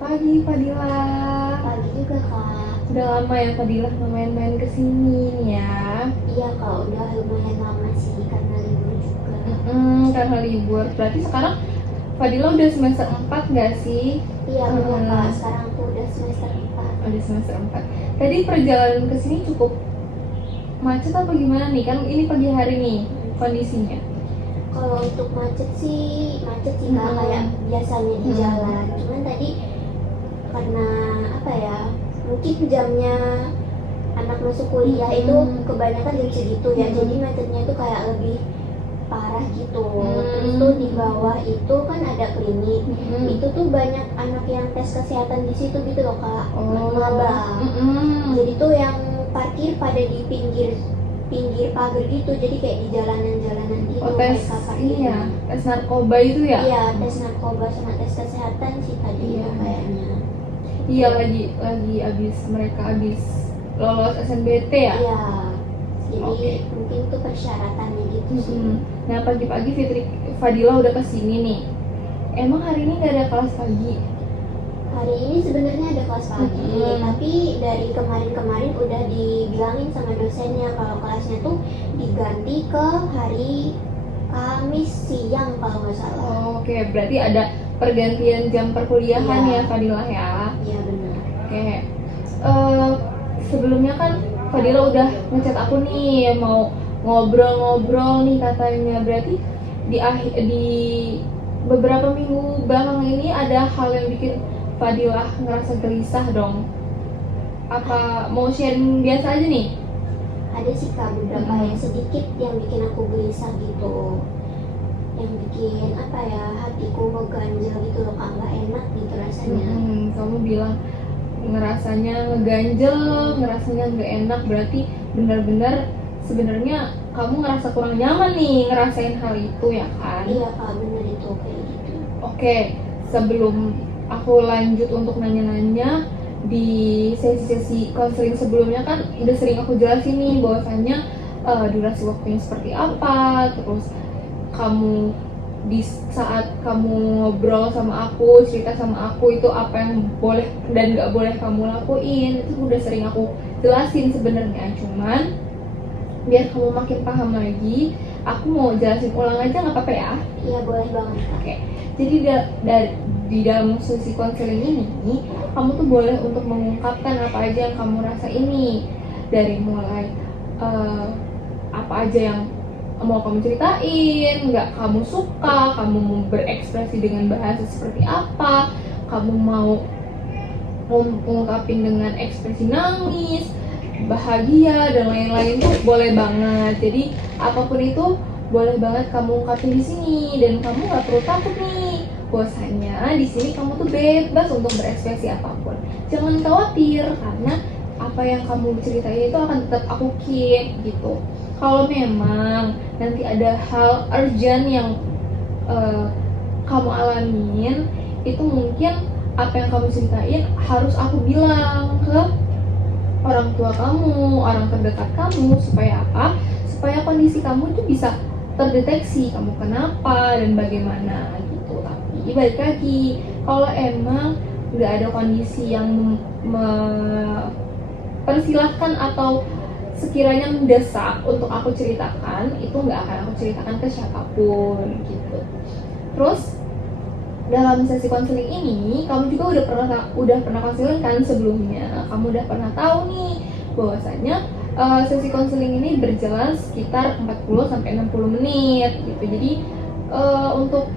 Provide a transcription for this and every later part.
pagi Fadila. Pagi juga kak. Udah lama ya Fadila main-main kesini nih ya. Iya kak, udah lumayan lama sih karena libur juga. Karena libur. Berarti sekarang Fadila udah semester 4 nggak sih? Iya benar kak, sekarang aku udah semester 4. Udah semester 4. Tadi perjalanan kesini cukup macet apa gimana nih? Kan ini pagi hari nih kondisinya. Kalau untuk macet sih kak, kayak biasanya di jalan. Cuman tadi karena apa ya, mungkin jamnya anak masuk kuliah itu kebanyakan jam segitu ya, jadi macetnya tuh kayak lebih parah gitu. Terus tuh di bawah itu kan ada klinik, itu tuh banyak anak yang tes kesehatan di situ gitu loh kak, maba. Jadi tuh yang parkir pada di pinggir pagar gitu, jadi kayak di jalanan gitu. Tes ini ya, tes narkoba itu ya? Iya, tes narkoba sama tes kesehatan sih tadi kayaknya. Iya, lagi mereka abis lolos SNBT ya? Iya, jadi mungkin itu persyaratannya gitu sih. Nah pagi-pagi Fadila udah kesini nih. Emang hari ini nggak ada kelas pagi? Hari ini sebenarnya ada kelas pagi, tapi dari kemarin udah dibilangin sama dosennya kalau kelasnya tuh diganti ke hari Kamis siang kalau nggak salah. Oke, berarti ada pergantian jam perkuliahan ya Fadila ya? Iya benar. Oke, sebelumnya kan Fadila udah ngechat aku nih mau ngobrol-ngobrol nih katanya. Berarti di beberapa minggu belakang ini ada hal yang bikin Fadila ngerasa gelisah dong. Apa mau sharing biasa aja nih? Ada sih kak beberapa yang sedikit yang bikin aku gelisah gitu, yang bikin apa ya, hatiku ngeganjel gitu loh kak, nggak enak gitu rasanya. Kamu bilang ngerasanya ngeganjel, ngerasanya nggak enak, berarti benar-benar sebenarnya kamu ngerasa kurang nyaman nih ngerasain hal itu ya kan? Iya kak, bener itu kayak gitu. Oke, sebelum aku lanjut untuk nanya-nanya, di sesi-sesi konseling sebelumnya kan udah sering aku jelasin nih bahwasannya durasi waktunya seperti apa, terus kamu di saat kamu ngobrol sama aku, cerita sama aku itu apa yang boleh dan nggak boleh kamu lakuin, itu udah sering aku jelasin sebenarnya. Cuman biar kamu makin paham lagi, aku mau jelasin ulang aja nggak apa-apa ya? Iya boleh banget. Oke, jadi di dalam sesi konseling ini, kamu tuh boleh untuk mengungkapkan apa aja yang kamu rasa ini, dari mulai apa aja yang mau kamu ceritain, nggak kamu suka, kamu mau berekspresi dengan bahasa seperti apa, kamu mau mengungkapin dengan ekspresi nangis, bahagia dan lain-lain tuh boleh banget. Jadi apapun itu boleh banget kamu ungkapin di sini, dan kamu nggak perlu takut nih. Bahwasanya di sini kamu tuh bebas untuk berekspresi apapun. Jangan khawatir karena apa yang kamu ceritain itu akan tetap aku keep gitu. Kalau memang nanti ada hal urgent yang kamu alamin, itu mungkin apa yang kamu ceritain harus aku bilang ke orang tua kamu, orang terdekat kamu, supaya apa? Supaya kondisi kamu itu bisa terdeteksi kamu kenapa dan bagaimana gitu. Tapi balik lagi, kalau emang nggak ada kondisi yang persilahkan atau sekiranya mendesak untuk aku ceritakan, itu nggak akan aku ceritakan ke siapapun gitu. Terus dalam sesi konseling ini, kamu juga udah pernah konseling kan sebelumnya. Kamu udah pernah tahu nih bahwasanya sesi konseling ini berjalan sekitar 40-60 menit gitu. Jadi untuk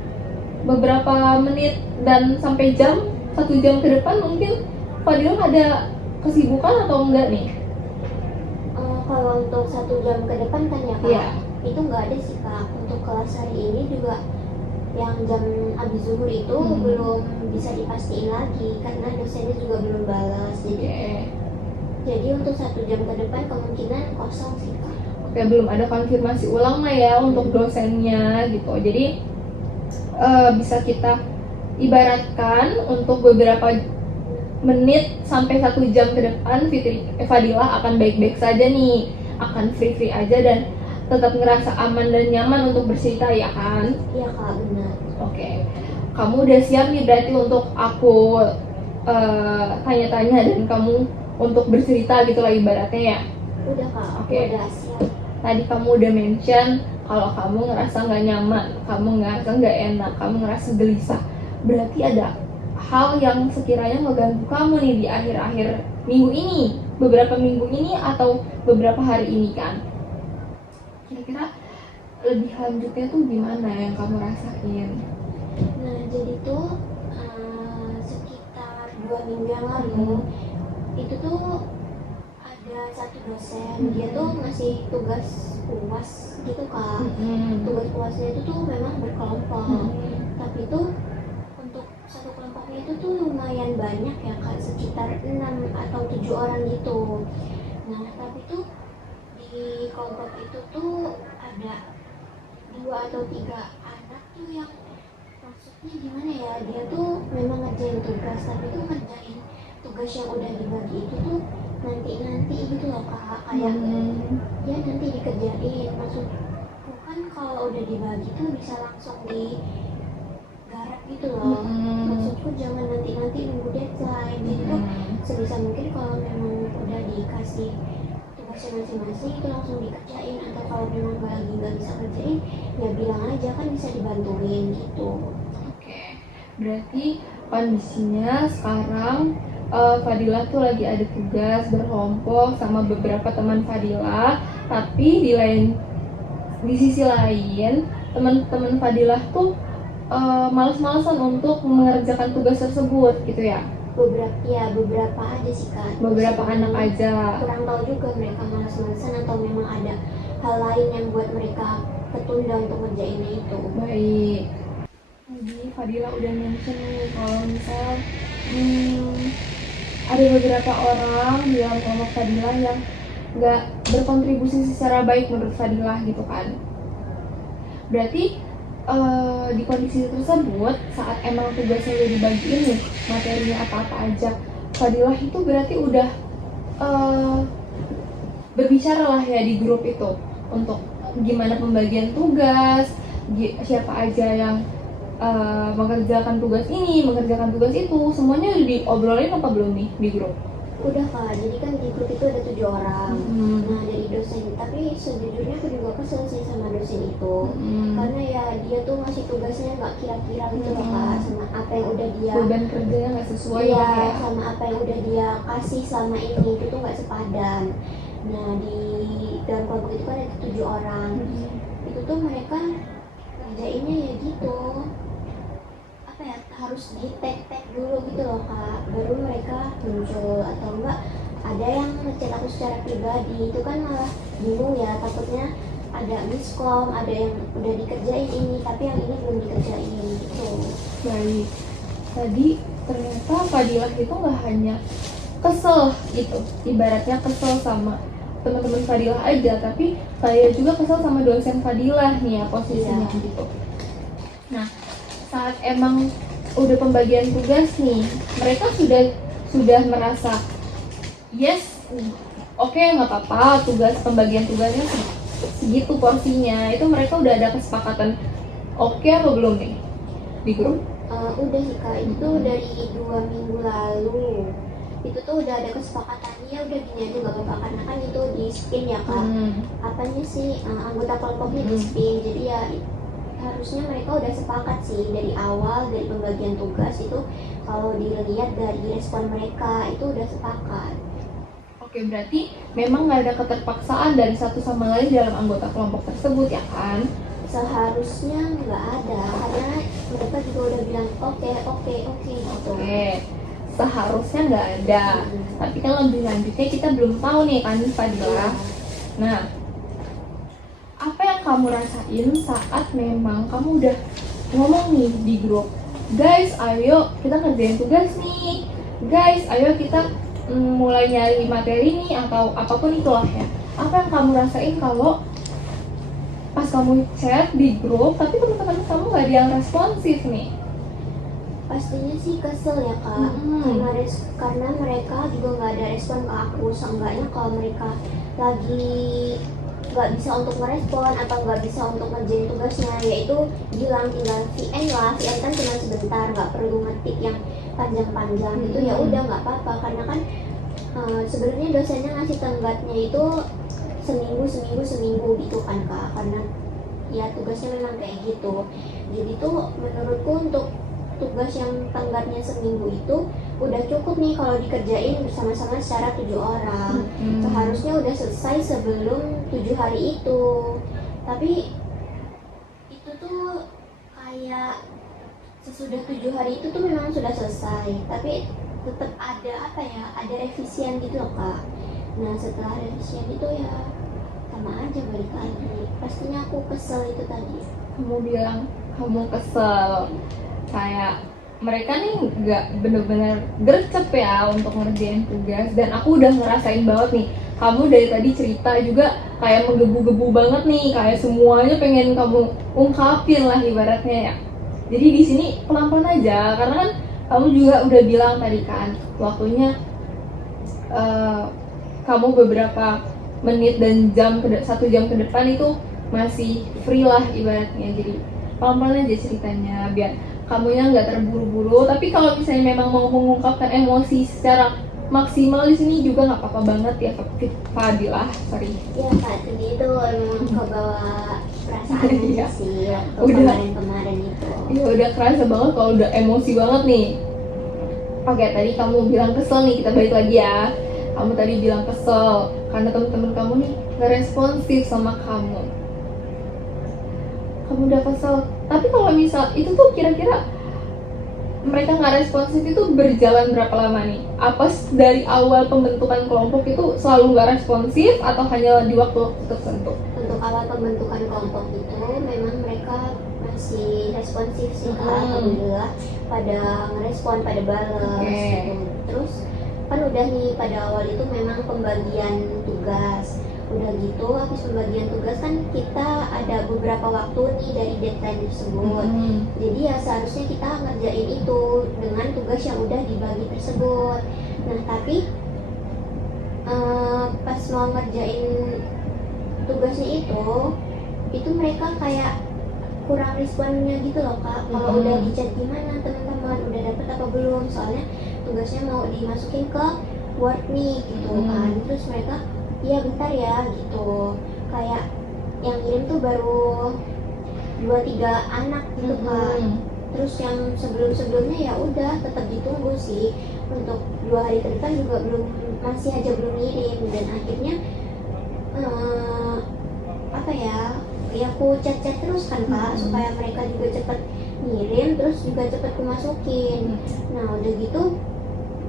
beberapa menit dan sampai 1 jam ke depan mungkin Fadil ada kesibukan atau enggak nih? Kalau untuk 1 jam ke depan kan ya kak, itu nggak ada sih kak. Untuk kelas hari ini juga yang jam abis zuhur itu belum bisa dipastiin lagi karena dosennya juga belum balas. Jadi untuk 1 jam ke depan kemungkinan kosong sih kak. Oke, belum ada konfirmasi ulang lah ya untuk dosennya gitu. Jadi bisa kita ibaratkan untuk beberapa menit sampai 1 jam ke depan Fadila akan baik-baik saja nih, akan free aja dan tetap ngerasa aman dan nyaman untuk bercerita ya kan? Iya kak, benar. Oke, kamu udah siap nih berarti untuk aku tanya-tanya dan kamu untuk bercerita gitu lah ibaratnya ya. Udah kak, aku Oke. udah siap. Tadi kamu udah mention kalau kamu ngerasa nggak nyaman, kamu ngerasa nggak enak, kamu ngerasa gelisah. Berarti ada hal yang sekiranya ngeganggu kamu nih di akhir-akhir minggu ini, beberapa minggu ini atau beberapa hari ini kan. Kira-kira lebih lanjutnya tuh gimana yang kamu rasain? Nah jadi tuh sekitar 2 minggu yang lalu itu tuh ada satu dosen, dia tuh ngasih tugas UAS gitu kak. Tugas UASnya itu tuh memang berkelompok, tapi tuh untuk satu kelompoknya itu tuh lumayan banyak ya kak, sekitar 6 atau 7 orang gitu. Nah tapi tuh di kelompok itu tuh ada 2 atau 3 anak tuh yang maksudnya gimana ya, dia tuh memang ngerjain tugas tapi tuh ngerjain tugas yang udah dibagi itu tuh nanti gitu loh kak, kayak ya nanti dikerjain, maksudku kan kalau udah dibagi tuh bisa langsung digarap gitu loh. Maksudku jangan nanti nunggu deadline. Jadi tuh sebisa mungkin kalau memang udah dikasih tugasnya masing-masing itu langsung dikerjain, atau kalau memang nggak bisa kerjain ya bilang aja, kan bisa dibantuin gitu. Oke, berarti kondisinya sekarang Fadila tuh lagi ada tugas berkelompok sama beberapa teman Fadila, tapi di sisi lain teman-teman Fadila tuh malas-malasan untuk mengerjakan tugas tersebut gitu ya. Beberapa aja sih kak, Beberapa anak aja. kurang tahu juga mereka malas-malasan atau memang ada hal lain yang buat mereka ketunda untuk ngerjainnya itu. Baik. Tadi Fadila udah mention nih kalau misal ada beberapa orang di dalam kelompok Fadila yang nggak berkontribusi secara baik menurut Fadila gitu kan. Berarti di kondisi tersebut saat emang tugasnya udah dibagiin nih, materinya apa-apa aja, Fadila itu berarti udah berbicara lah ya di grup itu untuk gimana pembagian tugas, siapa aja yang mengerjakan tugas ini, mengerjakan tugas itu, semuanya udah diobrolin apa belum nih di grup? Udah kak, jadi kan di grup itu ada 7 orang. Nah dari dosen, tapi sejujurnya aku juga kesel sih sama dosen itu, karena ya dia tuh ngasih tugasnya nggak kira-kira gitu loh kak, sama apa yang udah dia beban kerjanya nggak sesuai ya, ya. sama apa yang udah dia kasih selama ini itu tuh nggak sepadan. Nah di dalam kelompok itu kan ada 7 orang, itu tuh mereka kerjainnya ya gitu, apa ya, harus di tag dulu gitu loh kak, baru mereka muncul, atau enggak ada yang ngechat aku secara pribadi, itu kan malah bingung ya, takutnya ada miskom, ada yang udah dikerjain ini tapi yang ini belum dikerjain gitu. Baik, tadi ternyata Fadilah itu nggak hanya kesel gitu, ibaratnya kesel sama teman-teman Fadilah aja, tapi Fadilah juga kesel sama dosen Fadilah nih ya posisinya gitu. Nah, saat emang udah pembagian tugas nih, mereka sudah merasa yes, oke, nggak apa-apa, pembagian tugasnya segitu porsinya, itu mereka udah ada kesepakatan oke atau belum nih di grup? Udah sih kak, itu tuh dari 2 minggu lalu itu tuh udah ada kesepakatannya, udah gini aja gak apa-apa, karena kan itu di spin ya kak. Apanya sih, anggota kelompoknya di spin, jadi ya harusnya mereka udah sepakat sih dari awal, dari pembagian tugas itu kalau dilihat dari respon mereka itu udah sepakat. Oke, berarti memang nggak ada keterpaksaan dari satu sama lain dalam anggota kelompok tersebut ya kan? Seharusnya nggak ada, karena mereka juga udah bilang oke gitu. Oke, seharusnya nggak ada, tapi kan lebih lanjutnya kita belum tahu nih kan Fadila. Nah, apa yang kamu rasain saat memang kamu udah ngomong nih di grup, guys ayo kita kerjain tugas nih, guys ayo kita mulai nyari materi nih atau apapun itulah ya. Apa yang kamu rasain kalau pas kamu chat di grup tapi teman-teman kamu nggak ada yang responsif nih? Pastinya sih kesel ya kak, karena mereka juga nggak ada respon ke aku. Seenggaknya kalau mereka lagi nggak bisa untuk merespon atau nggak bisa untuk ngerjain tugasnya, yaitu bilang tinggal VN lah, VN kan cuma sebentar, nggak perlu ngetik yang panjang-panjang gitu ya udah nggak apa-apa, karena kan sebenarnya dosennya ngasih tenggatnya itu seminggu gitu kan Kak, karena ya tugasnya memang kayak gitu. Jadi tuh menurutku untuk tugas yang tenggatnya seminggu itu udah cukup nih kalau dikerjain bersama-sama secara 7 orang. Seharusnya udah selesai sebelum 7 hari itu. Tapi itu tuh kayak sesudah 7 hari itu tuh memang sudah selesai, tapi tetap ada apa ya, ada revisian gitu loh Kak. Nah setelah revisian itu ya sama aja balik lagi. Pastinya aku kesel itu tadi. Kamu bilang kamu kesel, kayak mereka nih nggak bener-bener gercep ya untuk ngerjain tugas, dan aku udah ngerasain banget nih, kamu dari tadi cerita juga kayak menggebu-gebu banget nih, kayak semuanya pengen kamu ungkapin lah ibaratnya ya. Jadi di sini pelan-pelan aja, karena kan kamu juga udah bilang tadi kan waktunya kamu beberapa menit dan 1 jam ke depan itu masih free lah ibaratnya. Jadi pelan-pelan aja ceritanya biar kamunya nggak terburu-buru. Tapi kalau misalnya memang mau mengungkapkan emosi secara maksimal di sini juga nggak apa-apa banget ya Fadilah, sorry. Ya Kak, tadi itu emang kebawa perasaan aja sih waktu Udah. kemarin itu. Ya udah kerasa banget kalau udah emosi banget nih. Oke, tadi kamu bilang kesel nih, kita balik lagi ya. Kamu tadi bilang kesel karena teman-teman kamu nih nggak responsif sama kamu. Kamu udah kesel. Tapi kalau misal itu tuh kira-kira mereka nggak responsif itu berjalan berapa lama nih? Apa dari awal pembentukan kelompok itu selalu nggak responsif atau hanya di waktu-waktu tertentu? Untuk awal pembentukan kelompok itu memang mereka masih responsif sih Kak, alhamdulillah pada ngerespon, pada balas gitu. Terus kan udah nih pada awal itu memang pembagian tugas. Udah gitu habis pembagian tugas kan kita ada beberapa waktu nih dari deadline tersebut. Jadi ya seharusnya kita ngerjain itu dengan tugas yang udah dibagi tersebut. Nah tapi pas mau ngerjain tugasnya itu mereka kayak kurang responnya gitu loh Kak. Kalau udah di chat gimana teman-teman, udah dapet apa belum, soalnya tugasnya mau dimasukin ke Word nih gitu kan. Terus mereka iya bentar ya gitu, kayak yang ngirim tuh baru 2-3 anak gitu Kak. Terus yang sebelumnya ya udah tetap ditunggu sih, untuk 2 hari ke depan juga masih aja belum ngirim. Dan akhirnya apa ya aku chat terus kan Kak, supaya mereka juga cepet ngirim, terus juga cepet kumasukin. Nah udah gitu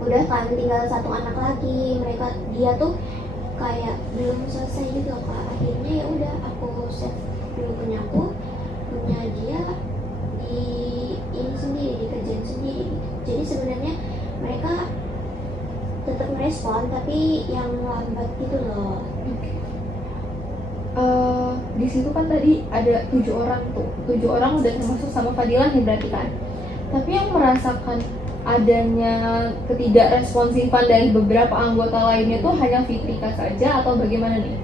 udah kan tinggal 1 anak lagi, dia tuh kayak belum selesai gitu loh Kak. Akhirnya ya udah aku save dulu punya dia di ini sendiri, dikerjain sendiri gitu. Jadi sebenarnya mereka tetap merespon tapi yang lambat gitu loh. Di situ kan tadi ada 7 orang tuh, 7 orang udah termasuk sama Fadilah nih berarti kan. Tapi yang merasakan adanya ketidakresponsifan dari beberapa anggota lainnya tuh hanya Fitrika saja atau bagaimana nih?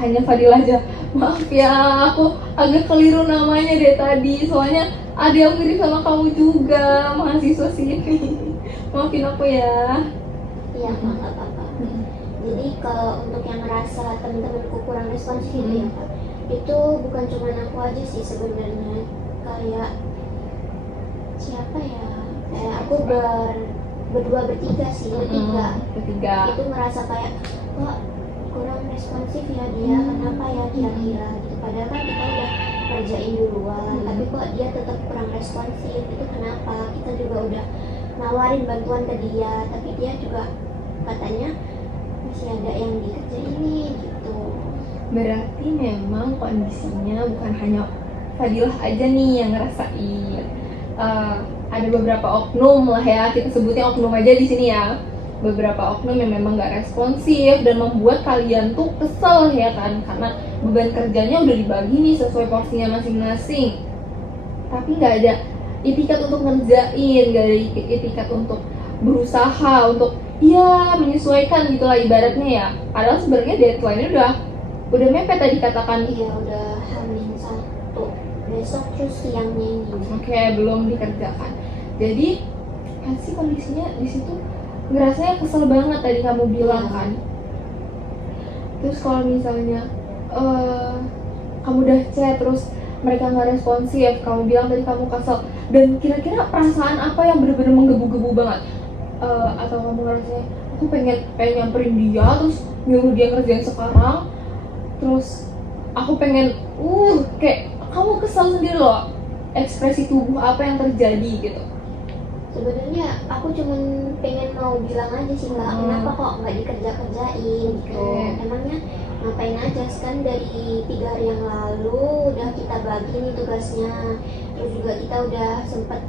Hanya Fadilah aja. Maaf ya, aku agak keliru namanya deh tadi. Soalnya ada yang mirip sama kamu juga, mahasiswa sini. Maafin aku ya. Iya, nggak apa-apa. Jadi kalau untuk yang merasa teman-temanku kurang responsif gitu ya Kak, itu bukan cuma aku aja sih sebenarnya. Kayak siapa ya? Kayak aku bertiga sih, bertiga itu merasa kayak kok kurang responsif ya dia, kenapa ya kira-kira gitu. Padahal kan kita udah kerjain duluan, tapi kok dia tetap kurang responsif, itu kenapa? Kita juga udah nawarin bantuan ke dia, tapi dia juga katanya masih ada yang dikerjain nih gitu. Berarti memang kondisinya bukan hanya Fadilah aja nih yang ngerasain. Ada beberapa oknum lah ya, kita sebutnya oknum aja di sini ya. Beberapa oknum yang memang gak responsif dan membuat kalian tuh kesel ya kan, karena beban kerjanya udah dibagi nih sesuai porsinya masing-masing. Tapi gak ada itikat untuk ngerjain, gak ada itikat untuk berusaha untuk menyesuaikan gitulah ibaratnya ya. Padahal sebenarnya deadline-nya udah mepet tadi katakan. Iya, udah H-1 besok terus siangnya ini. Oke, belum dikerjakan. Jadi pasti kondisinya di situ ngerasanya kesel banget tadi kamu bilang kan. Terus kalau misalnya kamu udah chat terus mereka nggak responsif, kamu bilang tadi kamu kesel, dan kira-kira perasaan apa yang bener-bener menggebu-gebu banget? Atau kamu ngerasanya aku pengen nyamperin dia terus nyuruh dia ngerjain sekarang, terus aku pengen kayak kamu kesel sendiri loh, ekspresi tubuh apa yang terjadi gitu. Sebenarnya aku cuman pengen mau bilang aja sih Kak, kenapa kok nggak dikerja-kerjain gitu. Emangnya ngapain aja, kan dari 3 hari yang lalu udah kita bagi nih tugasnya, terus juga kita udah sempet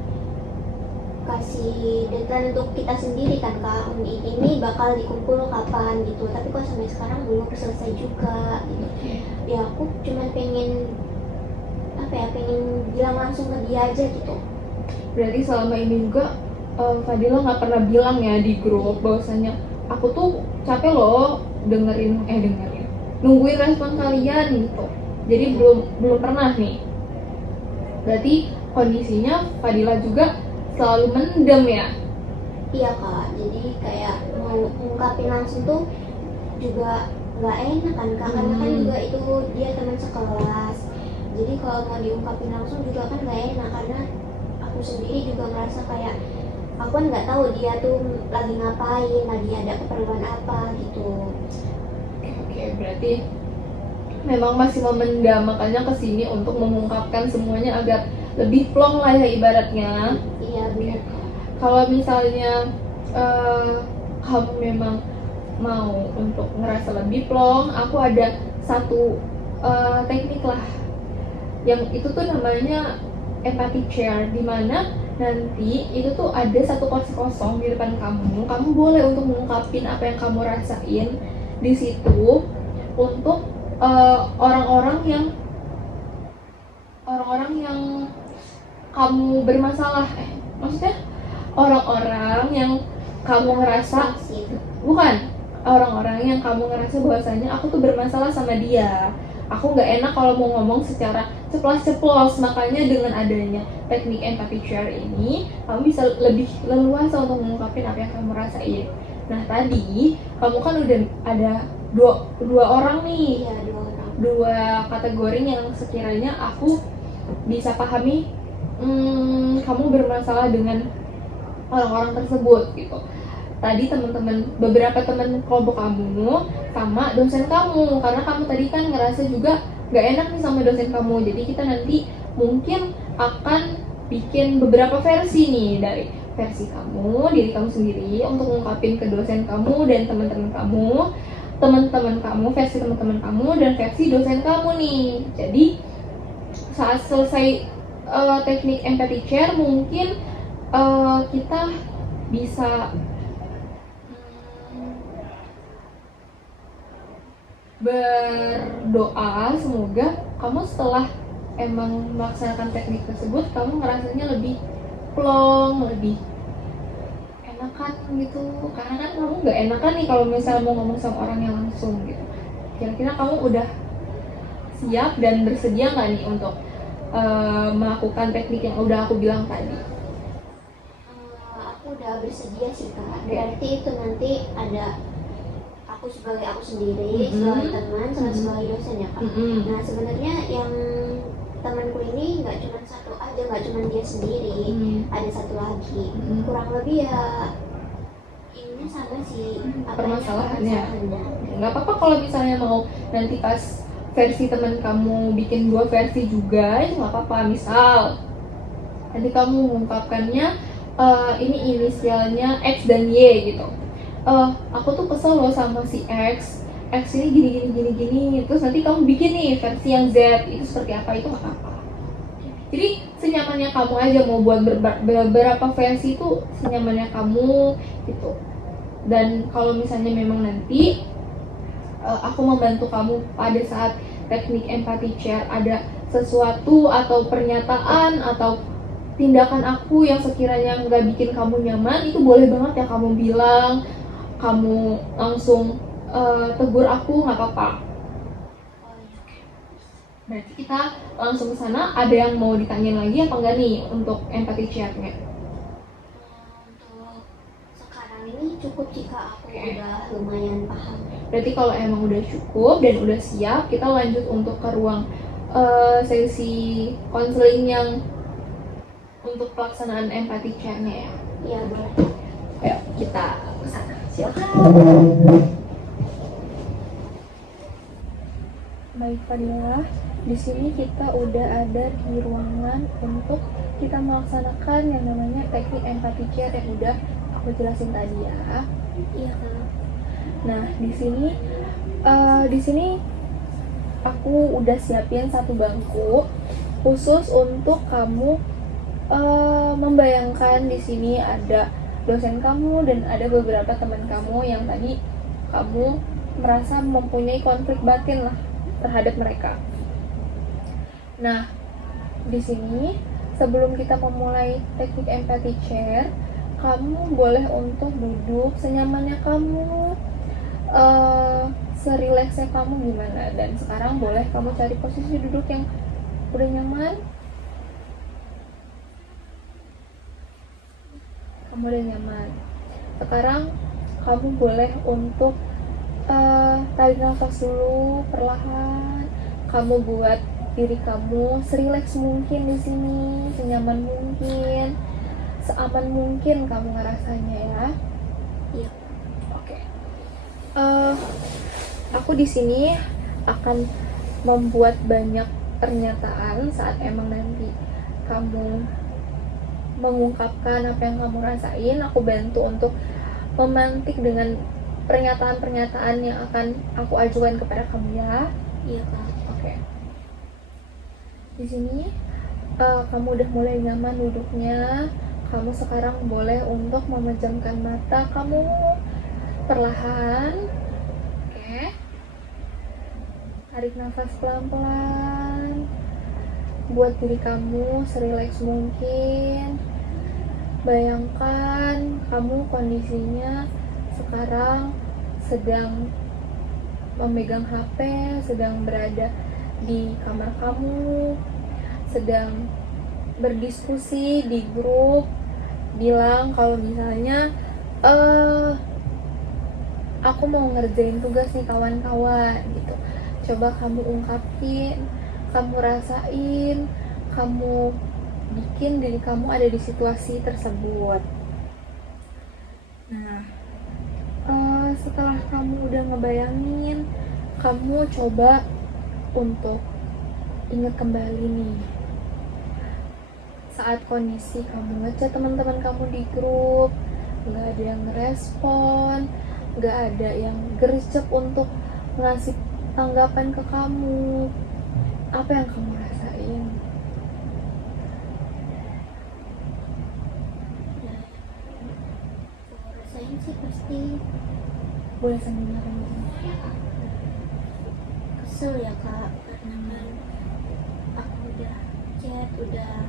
kasih deadline untuk kita sendiri kan Kak, ini bakal dikumpul kapan gitu, tapi kok sampai sekarang belum selesai juga gitu. Ya aku cuman pengen pengen bilang langsung ke dia aja gitu. Berarti selama ini juga Fadila nggak pernah bilang ya di grup bahwasanya aku tuh capek loh dengerin nungguin respon kalian gitu. Jadi belum pernah nih. Berarti kondisinya Fadila juga selalu mendem ya? Iya Kak, jadi kayak mau ungkapin langsung tuh juga nggak enak kan Kak, karena kan juga itu dia teman sekelas. Jadi kalau mau diungkapin langsung juga kan nggak enak, karena aku sendiri juga merasa kayak aku kan nggak tahu dia tuh lagi ngapain, lagi ada keperluan apa gitu. Oke, berarti memang masih memendam, makanya kesini untuk mengungkapkan semuanya agar lebih plong lah ya ibaratnya. Iya benar. Kalau misalnya kamu memang mau untuk ngerasa lebih plong, aku ada satu teknik lah, yang itu tuh namanya empathy chair, dimana nanti itu tuh ada satu kursi kosong di depan kamu boleh untuk mengungkapin apa yang kamu rasain di situ untuk orang-orang yang kamu bermasalah, maksudnya orang-orang yang kamu ngerasa orang-orang yang kamu ngerasa bahwasanya aku tuh bermasalah sama dia, aku nggak enak kalau mau ngomong secara ceplos-ceplos. Makanya dengan adanya teknik empathy chair ini, kamu bisa lebih leluasa untuk mengungkapin apa yang kamu rasain. Nah tadi kamu kan udah ada dua orang nih. Iya, 2 orang. 2 kategori yang sekiranya aku bisa pahami kamu bermasalah dengan orang-orang tersebut gitu. Tadi beberapa teman kelompok kamu sama dosen kamu, karena kamu tadi kan ngerasa juga gak enak nih sama dosen kamu. Jadi kita nanti mungkin akan bikin beberapa versi nih, dari versi kamu, diri kamu sendiri untuk ngungkapin ke dosen kamu dan teman-teman kamu, versi teman-teman kamu dan versi dosen kamu nih. Jadi saat selesai teknik empathy chair, mungkin kita bisa berdoa semoga kamu setelah emang melaksanakan teknik tersebut kamu ngerasanya lebih plong, lebih enakan gitu. Karena kan kamu nggak enakan nih kalau misalnya mau ngomong sama orang yang langsung gitu. Kira-kira kamu udah siap dan bersedia nggak nih untuk melakukan teknik yang udah aku bilang tadi? Aku udah bersedia sih Kak. Berarti itu nanti ada aku sebagai aku sendiri, sebagai teman, sama sebagai dosen ya Kak. Nah sebenarnya yang temanku ini nggak cuma satu aja, nggak cuma dia sendiri, ada satu lagi. Kurang lebih ya ini sama sih permasalahannya. Nggak apa-apa kalau misalnya mau nanti pas versi teman kamu bikin 2 versi juga, itu nggak apa-apa. Misal nanti kamu mengungkapkannya ini inisialnya X dan Y gitu. Aku tuh kesel loh sama si X ini gini. Terus nanti kamu bikin nih versi yang Z, itu seperti apa, itu nggak apa-apa. Jadi senyamannya kamu aja, mau buat beberapa versi itu senyamannya kamu gitu. Dan kalau misalnya memang nanti aku membantu kamu pada saat teknik empathy chair, ada sesuatu atau pernyataan atau tindakan aku yang sekiranya nggak bikin kamu nyaman, itu boleh banget ya kamu bilang, kamu langsung tegur aku, nggak apa-apa. Berarti kita langsung ke sana. Ada yang mau ditanyain lagi apa enggak nih untuk empathy chair-nya? Untuk cukup jika aku udah lumayan paham. Berarti kalau emang udah cukup dan udah siap, kita lanjut untuk ke ruang sesi konseling yang untuk pelaksanaan empathy chair-nya ya. Iya boleh. Ayo kita ke sana. Silakan. Baik Fadila, di sini kita udah ada di ruangan untuk kita melaksanakan yang namanya teknik empathy chair yang udah aku jelasin tadi ya. Iya Kak. Nah, di sini aku udah siapin satu bangku khusus untuk kamu membayangkan di sini ada dosen kamu dan ada beberapa teman kamu yang tadi kamu merasa mempunyai konflik batin lah terhadap mereka. Nah, di sini sebelum kita memulai teknik empathy chair, kamu boleh untuk duduk senyamannya kamu, serileksnya kamu gimana. Dan sekarang boleh kamu cari posisi duduk yang udah nyaman. Kamu udah nyaman. Sekarang kamu boleh untuk tarik nafas dulu perlahan. Kamu buat diri kamu serileks mungkin di sini, senyaman mungkin, seaman mungkin kamu ngerasanya ya. Iya. Oke. Aku di sini akan membuat banyak pernyataan saat emang nanti kamu mengungkapkan apa yang kamu rasain. Aku bantu untuk memantik dengan pernyataan-pernyataan yang akan aku ajukan kepada kamu ya. Iya Kak. Oke. Di sini kamu udah mulai nyaman duduknya. Kamu sekarang boleh untuk memejamkan mata kamu perlahan. Oke. Tarik nafas pelan-pelan. Buat diri kamu serileks mungkin. Bayangkan kamu kondisinya sekarang sedang memegang HP, sedang berada di kamar kamu, sedang berdiskusi di grup, bilang kalau misalnya aku mau ngerjain tugas nih kawan-kawan gitu. Coba kamu ungkapin, kamu rasain, kamu bikin diri kamu ada di situasi tersebut. Nah, setelah kamu udah ngebayangin, kamu coba untuk ingat kembali nih saat kondisi kamu ngechat teman-teman kamu di grup, nggak ada yang ngerespon, nggak ada yang gercep untuk ngasih tanggapan ke kamu. Apa yang kamu rasain? Aku rasain sih pasti Boleh sambil nyalain. kesel ya Kak, karena kan aku udah chat, udah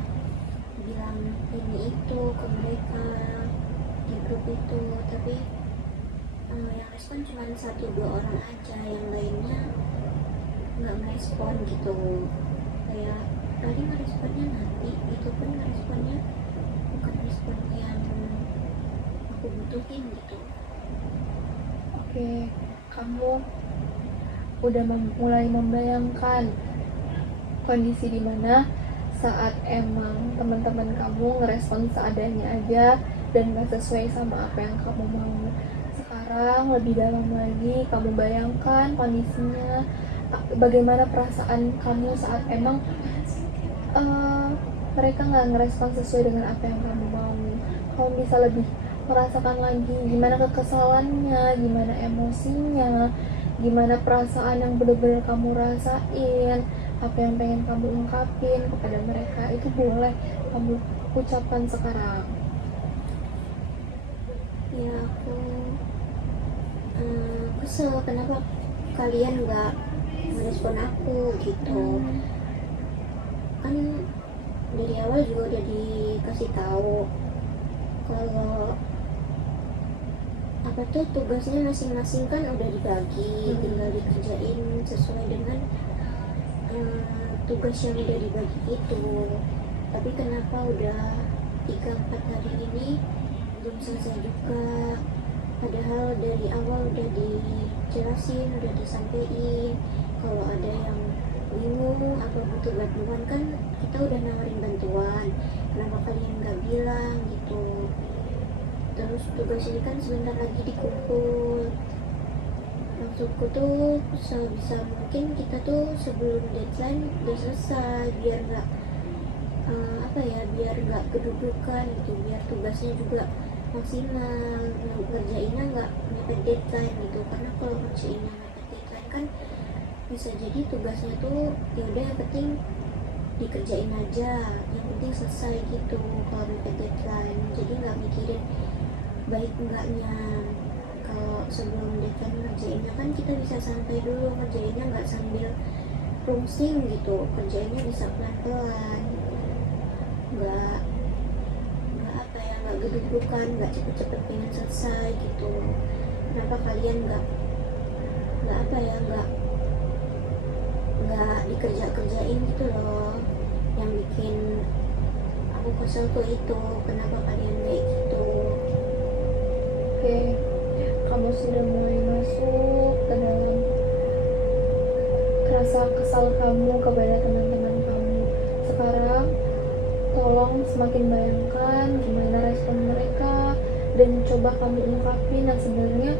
bilang ini itu ke mereka di grup itu, tapi yang respon cuma 1-2 orang aja, yang lainnya nggak merespon gitu. Kayak tadi ngeresponnya nanti, itu pun ngeresponnya bukan respon yang aku butuhin gitu. Oke, kamu udah mulai membayangkan kondisi dimana saat emang teman-teman kamu ngerespon seadanya aja dan gak sesuai sama apa yang kamu mau. Sekarang lebih dalam lagi kamu bayangkan kondisinya, bagaimana perasaan kamu saat emang mereka gak ngerespon sesuai dengan apa yang kamu mau. Kamu bisa lebih merasakan lagi gimana kekesalannya, gimana emosinya, gimana perasaan yang benar-benar kamu rasain, apa yang pengen kamu ungkapin kepada mereka, itu boleh kamu ucapkan sekarang. Ya aku kesel kenapa kalian nggak merespon aku gitu. Kan dari awal juga udah dikasih tahu kalau apa tuh tugasnya masing-masing kan udah dibagi, tinggal dikerjain sesuai dengan tugas yang udah dibagi itu. Tapi kenapa udah 3-4 hari ini belum selesai juga? padahal dari awal udah dijelasin, udah disampaikan kalau ada yang bingung atau butuh bantuan kan kita udah nawarin bantuan, kenapa kalian nggak bilang gitu. Terus tugas ini kan sebentar lagi dikumpul, maksudku tuh sebisa mungkin kita tuh sebelum deadline udah selesai biar nggak biar nggak kedudukan gitu, biar tugasnya juga maksimal, ngerjainnya nggak mepet deadline gitu. Karena kalau ngerjainnya mepet deadline kan bisa jadi tugasnya tuh yaudah yang penting dikerjain aja, yang penting selesai gitu kalau mepet deadline. Jadi nggak mikirin baik enggaknya. Kalau sebelum deadline ngerjainnya kan kita bisa santai dulu, ngerjainnya nggak sambil rungsing gitu, kerjainnya bisa pelan-pelan, nggak nggak gedug-gedugan, nggak cepet-cepet pengen selesai gitu. Kenapa kalian nggak dikerjain gitu loh. Yang bikin aku kesel tuh itu, kenapa kalian kayak gitu. Oke, kamu sudah mulai masuk ke dalam rasa kesal kamu kepada teman-teman kamu. Sekarang tolong semakin bayangkan gimana respon mereka dan coba kamu ungkapin yang sebenarnya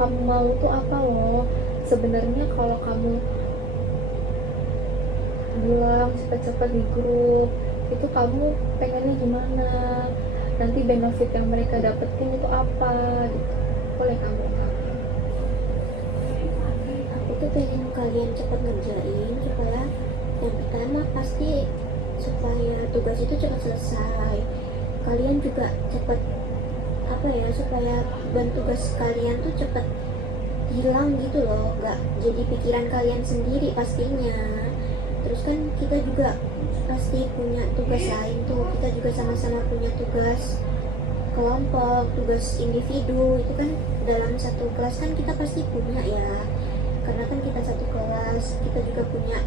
kamu mau tuh apa loh. Sebenarnya kalau kamu bilang cepet-cepet di grup itu kamu pengennya gimana, nanti benefit yang mereka dapetin itu apa gitu, boleh kamu ungkapin. Aku tuh pengen kalian cepet ngerjain supaya yang pertama pasti supaya tugas itu cepat selesai, kalian juga cepet supaya beban tugas kalian tuh cepet hilang gitu loh, nggak jadi pikiran kalian sendiri pastinya. Terus kan kita juga pasti punya tugas lain tuh, kita juga sama-sama punya tugas kelompok, tugas individu. Itu kan dalam satu kelas kan kita pasti punya ya, karena kan kita satu kelas, kita juga punya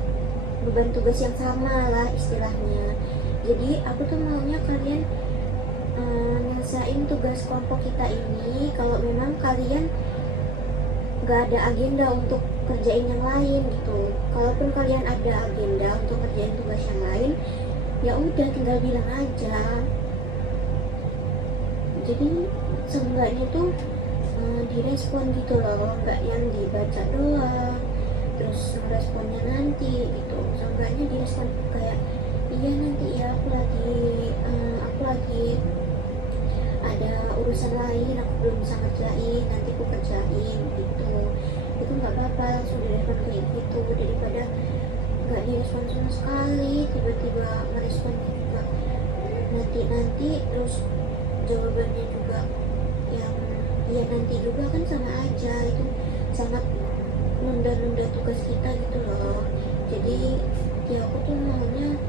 beban tugas yang sama lah istilahnya. Jadi aku tuh maunya kalian nyelesain tugas kelompok kita ini kalau memang kalian gak ada agenda untuk kerjain yang lain gitu. Kalaupun kalian ada agenda untuk kerjain tugas yang lain, ya udah tinggal bilang aja. Jadi seenggaknya tuh direspon gitu loh, nggak yang dibaca doang terus responnya nanti gitu. Seenggaknya direspon kayak iya nanti ya aku lagi ada urusan lain, aku belum bisa ngerjain, nanti aku kerjain gitu. Itu nggak apa-apa, langsung direspon kayak gitu daripada nggak direspon sama sekali, tiba-tiba meresponnya juga nanti terus jawabannya juga yang ya nanti juga kan sama aja. Itu sangat nunda-nunda tugas kita gitu loh. Jadi ya aku tuh maunya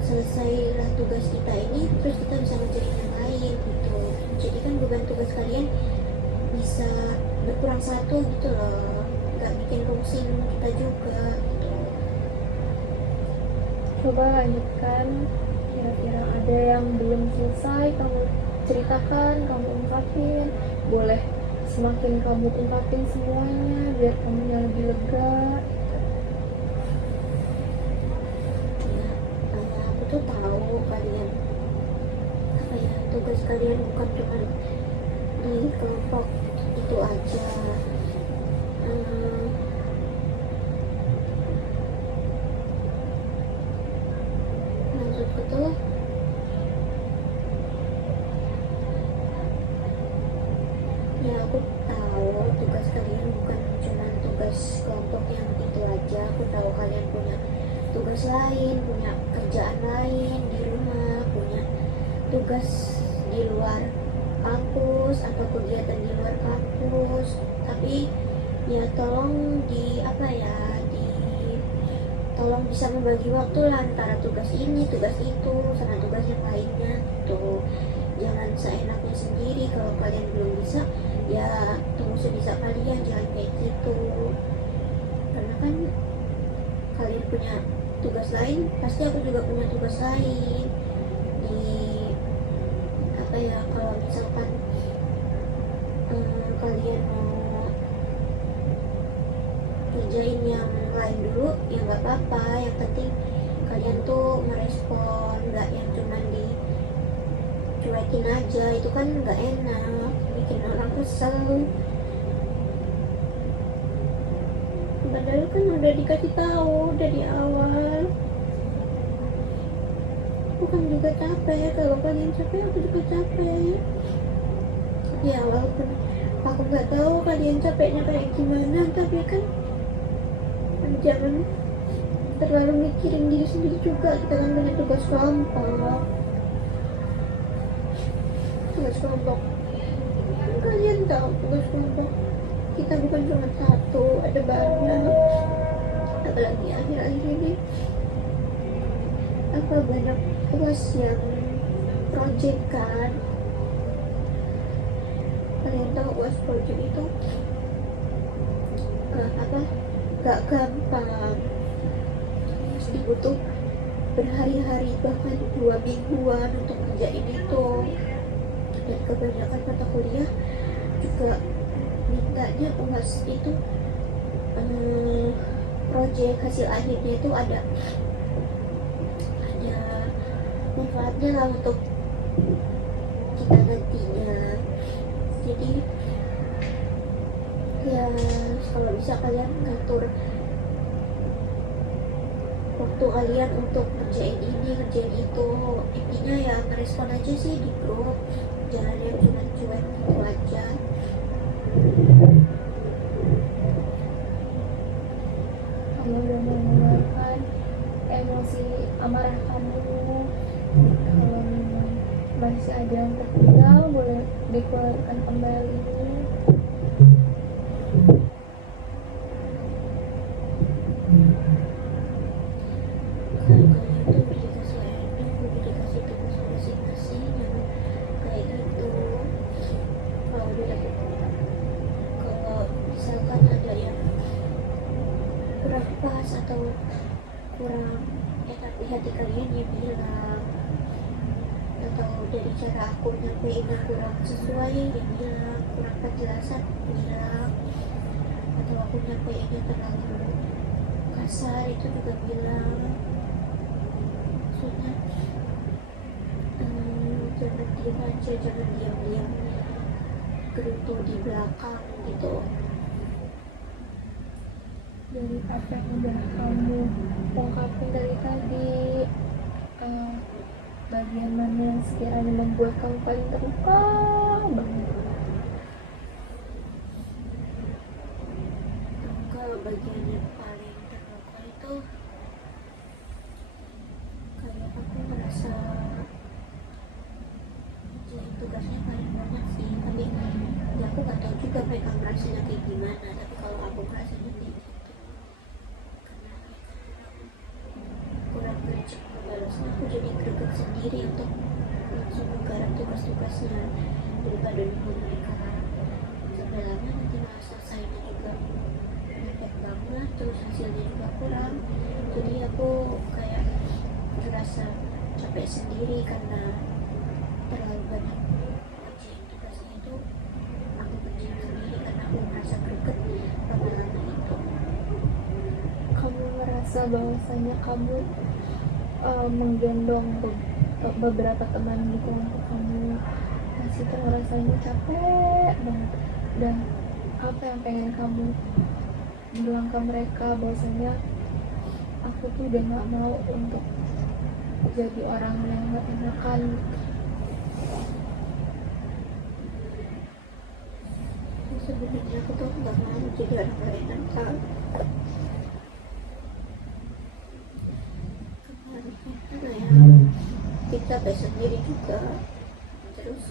selesailah tugas kita ini terus kita bisa ngerjain yang lain gitu. Jadi kan beban tugas kalian bisa berkurang satu gitu loh, nggak bikin pusing kita juga gitu. Coba lanjutkan, kira-kira ada yang belum selesai kamu ceritakan, kamu ungkapin. Boleh semakin kamu ungkapin semuanya biar kamunya lebih lega. Aku tuh tahu kalian tugas kalian bukan cuma di kelompok itu aja. Maksudku tuh ya aku tahu tugas kalian bukan cuma tugas kelompok yang itu aja. Aku tahu kalian punya tugas lain, punya kerjaan lain di rumah, punya tugas di luar kampus atau kegiatan di luar kampus. Tapi ya tolong tolong bisa membagi waktu lah antara tugas ini, tugas itu, sama tugas yang lainnya gitu. Jangan seenaknya sendiri. Kalau kalian belum bisa ya tunggu sebisa kalian, jangan kayak gitu. Karena kan kalian punya tugas lain, pasti aku juga punya tugas lain. Kalau misalkan kalian mau kerjain yang lain dulu ya nggak apa-apa, yang penting kalian tuh merespon, nggak yang cuman dicuekin aja, itu kan nggak enak, bikin orang kesel. Padahal kan udah dikasih tahu dari awal. Aku kan juga capek, kalau kalian capek aku juga capek. Ya walaupun aku nggak tahu kalian capeknya kayak gimana, tapi kan jangan terlalu mikirin diri sendiri juga. Kita kan punya tugas kelompok. Kalian tahu tugas kelompok kita bukan cuma satu, ada banyak. Apalagi akhir-akhir ini banyak tugas yang project kan. Kalian tahu UAS project itu gak gampang, pasti butuh berhari-hari bahkan 2 mingguan untuk kerjain itu. Dan kebanyakan mata kuliah juga mintanya UAS itu project hasil akhirnya itu ada manfaatnya lah untuk kita nantinya. Jadi ya kalau bisa kalian ngatur waktu kalian untuk kerjain ini kerjain itu, intinya ya merespon aja sih di grup, jangan yang cuma cuek gitu aja. Kamu udah mengeluarkan emosi amarah kamu. Kalau memang masih ada yang tertinggal, boleh dikeluarkan kembali. Kalian tuh dikasih assignment, udah dikasih tugas masing-masing, jangan kayak gitu. Kalau udah dapet, kalau misalkan ada yang kurang pas atau kurang enak di hati kalian ya bilang, atau dari cara aku nyampeinnya kurang sesuai ya bilang, kurang penjelasan bilang, atau aku nyampeinnya terlalu kasar itu juga bilang. Maksudnya jangan diam aja, jangan diam-diam gerutu di belakang gitu. Dari apa yang udah kamu ungkapin dari tadi, bagian mana yang sekiranya membuat kamu paling terluka banget? Kalau bagian yang paling terluka itu kayak aku merasa ngerjain tugasnya paling banyak sih, tapi ya aku gak tahu juga mereka merasanya kayak gimana, tapi kalau aku merasanya kayak gitu karena kurang gercep ngebalasnya, aku jadi greget sendiri untuk langsung menggarap tugas-tugasnya daripada nunggu mereka sampai lama, nanti malah selesainya juga mepet banget, terus hasilnya juga kurang. Jadi aku kayak merasa capek sendiri karena terlalu banyak ngerjain tugasnya itu. Aku kerjain sendiri karena aku merasa greget lama-lama itu. Kamu merasa bahwasanya kamu menggendong beberapa teman di kelompok kamu, masih tuh ngerasanya capek banget, dan apa yang pengen kamu bilang ke mereka bahwasanya aku tuh udah gak mau untuk jadi orang yang gak enakan. Sebenarnya aku tuh nggak mau jadi orang gak enakan. Karena ya kita capek sendiri juga, terus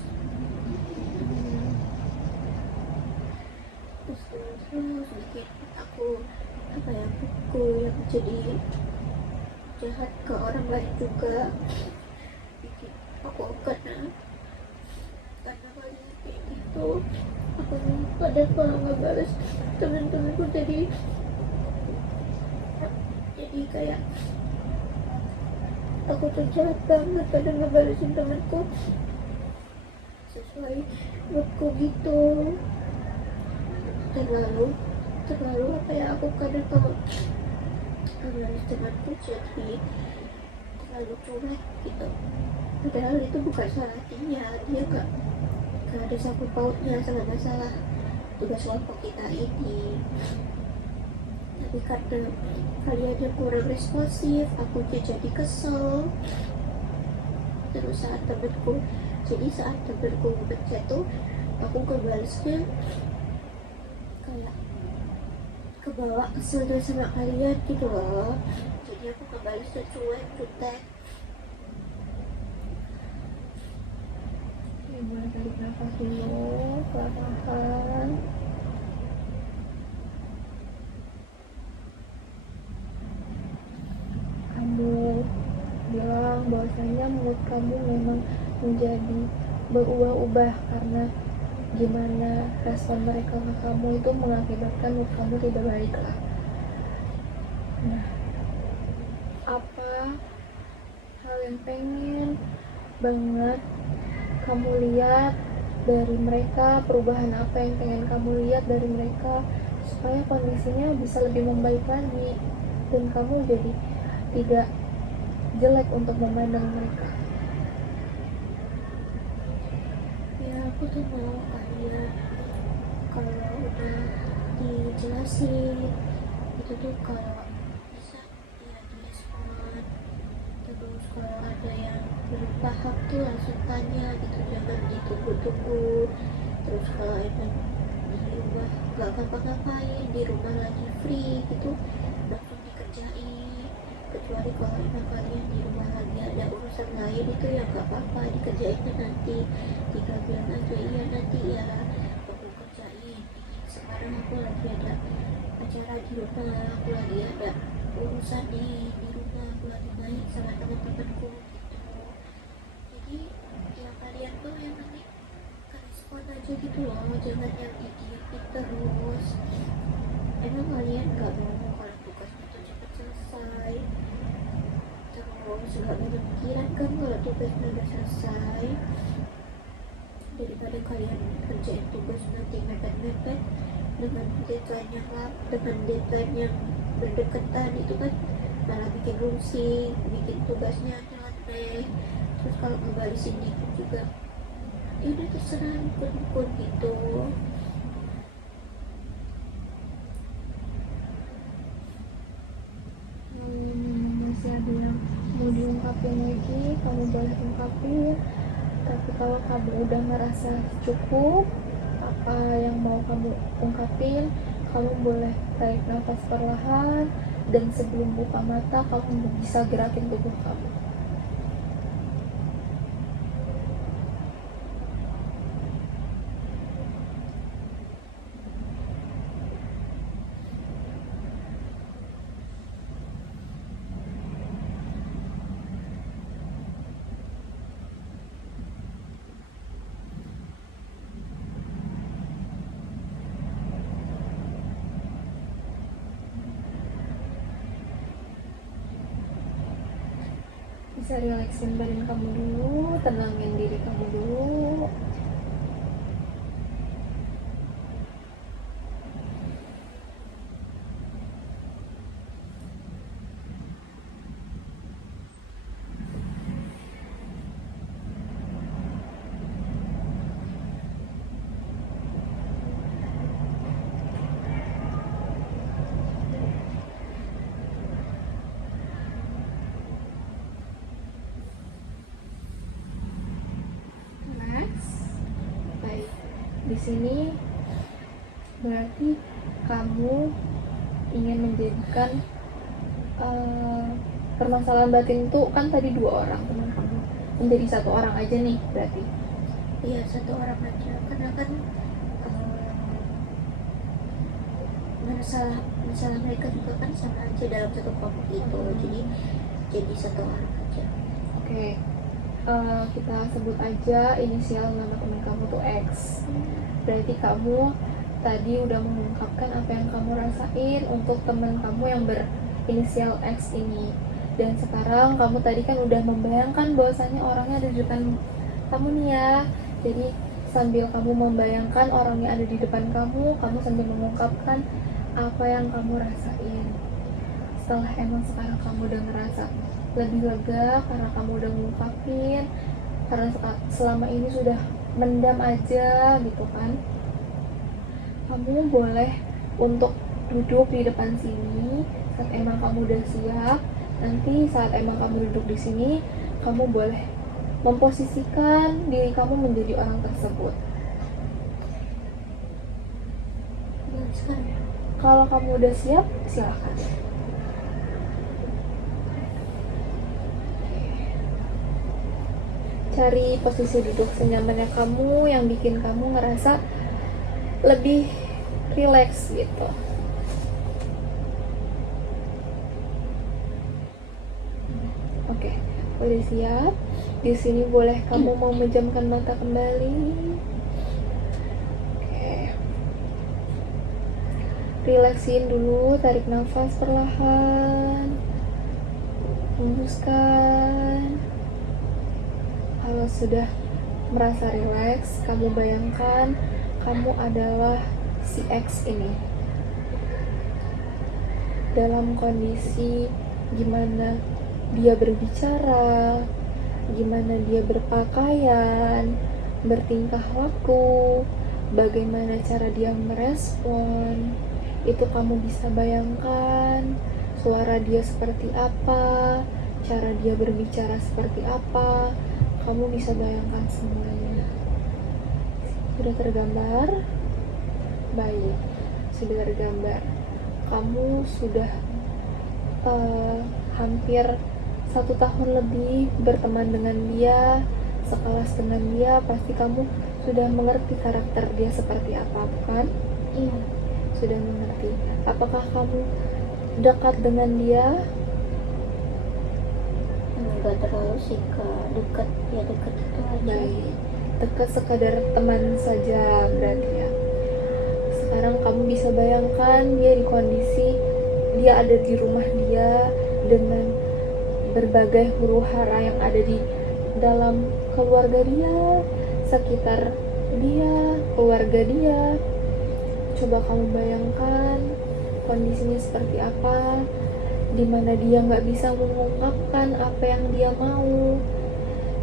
bikin aku aku yang jadi jahat ke orang lain juga, bikin aku kena karena kalian kayak gitu. Aku kadang kalau nggak balas temen-temenku jadi kayak aku tuh jahat banget kadang ngebalesin temenku sesuai moodku gitu. terlalu apa ya, aku kadang kalau harus temanku jadi terlalu cuek gitu, padahal itu bukan salah dia gak ada sangkut pautnya sama masalah tugas kelompok kita ini, tapi karena kalian kurang responsif aku jadi kesel. Terus saat temenku ngechat tuh aku kebalasnya kayak kebawa kesel sama kalian gitu loh, jadi aku kebalasnya cuek jutek. Ya, boleh tarik nafas dulu, perlahan. Kamu bilang bahwasanya mood kamu memang menjadi berubah-ubah karena gimana respon mereka ke kamu itu mengakibatkan mood kamu tidak baik lah. Nah, apa hal yang pengen banget kamu lihat dari mereka, perubahan apa yang pengen kamu lihat dari mereka supaya kondisinya bisa lebih membaik lagi dan kamu jadi tidak jelek untuk memandang mereka? Ya aku tuh mau kalian kalau udah dijelasin itu tuh kalau bisa ya direspon, terus kalau ada yang belum paham tuh langsung tanya gitu, jangan ditunggu-tunggu. Terus kalau emang di rumah gak ngapa-ngapain, di rumah lagi free gitu, langsung dikerjain. Kecuali kalau emang kalian di rumah lagi ada urusan lain itu ya gak apa-apa, dikerjainnya nanti, tinggal bilang aja iya nanti ya aku kerjain, sekarang aku lagi ada acara di rumah, aku lagi ada urusan di rumah, aku lagi main sama teman-temanku gitu. Jadi ya kalian tuh yang penting respon aja gitu loh, jangan yang didiemin terus. Emang kalian gak mau kalau tugasnya tuh cepat selesai, terus gak ada pikiran kan kalau tugasnya udah selesai, daripada kalian kerjain tugas nanti mepet-mepet dengan deadline yang berdekatan, itu kan malah bikin rusing, bikin tugasnya nyeleneh. Terus kalau ngebalisin itu juga ya udah terserah ikut-ikut gitu. Masih ada yang mau diungkapin lagi, kamu boleh ungkapin. Tapi kalau kamu udah merasa cukup apa yang mau kamu ungkapin, kamu boleh tarik nafas perlahan, dan sebelum buka mata kamu bisa gerakin tubuh kamu. Bisa relaksin badan kamu dulu, tenangin diri kamu dulu. Di sini berarti kamu ingin menjadikan permasalahan batin itu kan tadi 2 orang teman kamu, menjadi 1 orang aja nih berarti. Iya 1 orang aja, karena kan masalah mereka juga kan sama aja dalam satu kelompok itu, jadi 1 orang aja. Oke. Kita sebut aja inisial nama teman kamu tuh X. Berarti kamu tadi udah mengungkapkan apa yang kamu rasain untuk teman kamu yang berinisial X ini. Dan sekarang kamu tadi kan udah membayangkan bahwasannya orangnya ada di depan kamu nih ya. Jadi sambil kamu membayangkan orang yang ada di depan kamu sambil mengungkapkan apa yang kamu rasain. Setelah emang sekarang kamu udah ngerasa lebih lega karena kamu udah ngungkapin, karena selama ini sudah mendam aja gitu kan, kamu boleh untuk duduk di depan sini saat emang kamu udah siap. Nanti saat emang kamu duduk di sini, kamu boleh memposisikan diri kamu menjadi orang tersebut. Kalau kamu udah siap, silakan. Cari posisi duduk senyamannya kamu yang bikin kamu ngerasa lebih rileks gitu. Oke, udah siap. Di sini boleh kamu memejamkan mata kembali. Oke. Relaksin dulu, tarik nafas perlahan. Hembuskan. Kalau sudah merasa rileks, kamu bayangkan kamu adalah si X ini. Dalam kondisi gimana dia berbicara, gimana dia berpakaian, bertingkah laku, bagaimana cara dia merespon, itu kamu bisa bayangkan. Suara dia seperti apa, cara dia berbicara seperti apa, kamu bisa bayangkan semuanya. Sudah tergambar? Baik, sudah tergambar. Kamu sudah hampir 1 tahun lebih berteman dengan dia, sekelas dengan dia, pasti kamu sudah mengerti karakter dia seperti apa, bukan? Iya. Sudah mengerti. Apakah kamu dekat dengan dia? Enggak terlalu sih, Kak. Dekat itu aja. Baik, dekat sekadar teman saja berarti ya. Sekarang kamu bisa bayangkan dia di kondisi dia ada di rumah dia dengan berbagai huru hara yang ada di dalam keluarga dia, sekitar dia, keluarga dia. Coba kamu bayangkan kondisinya seperti apa, dimana dia nggak bisa mengungkapkan apa yang dia mau,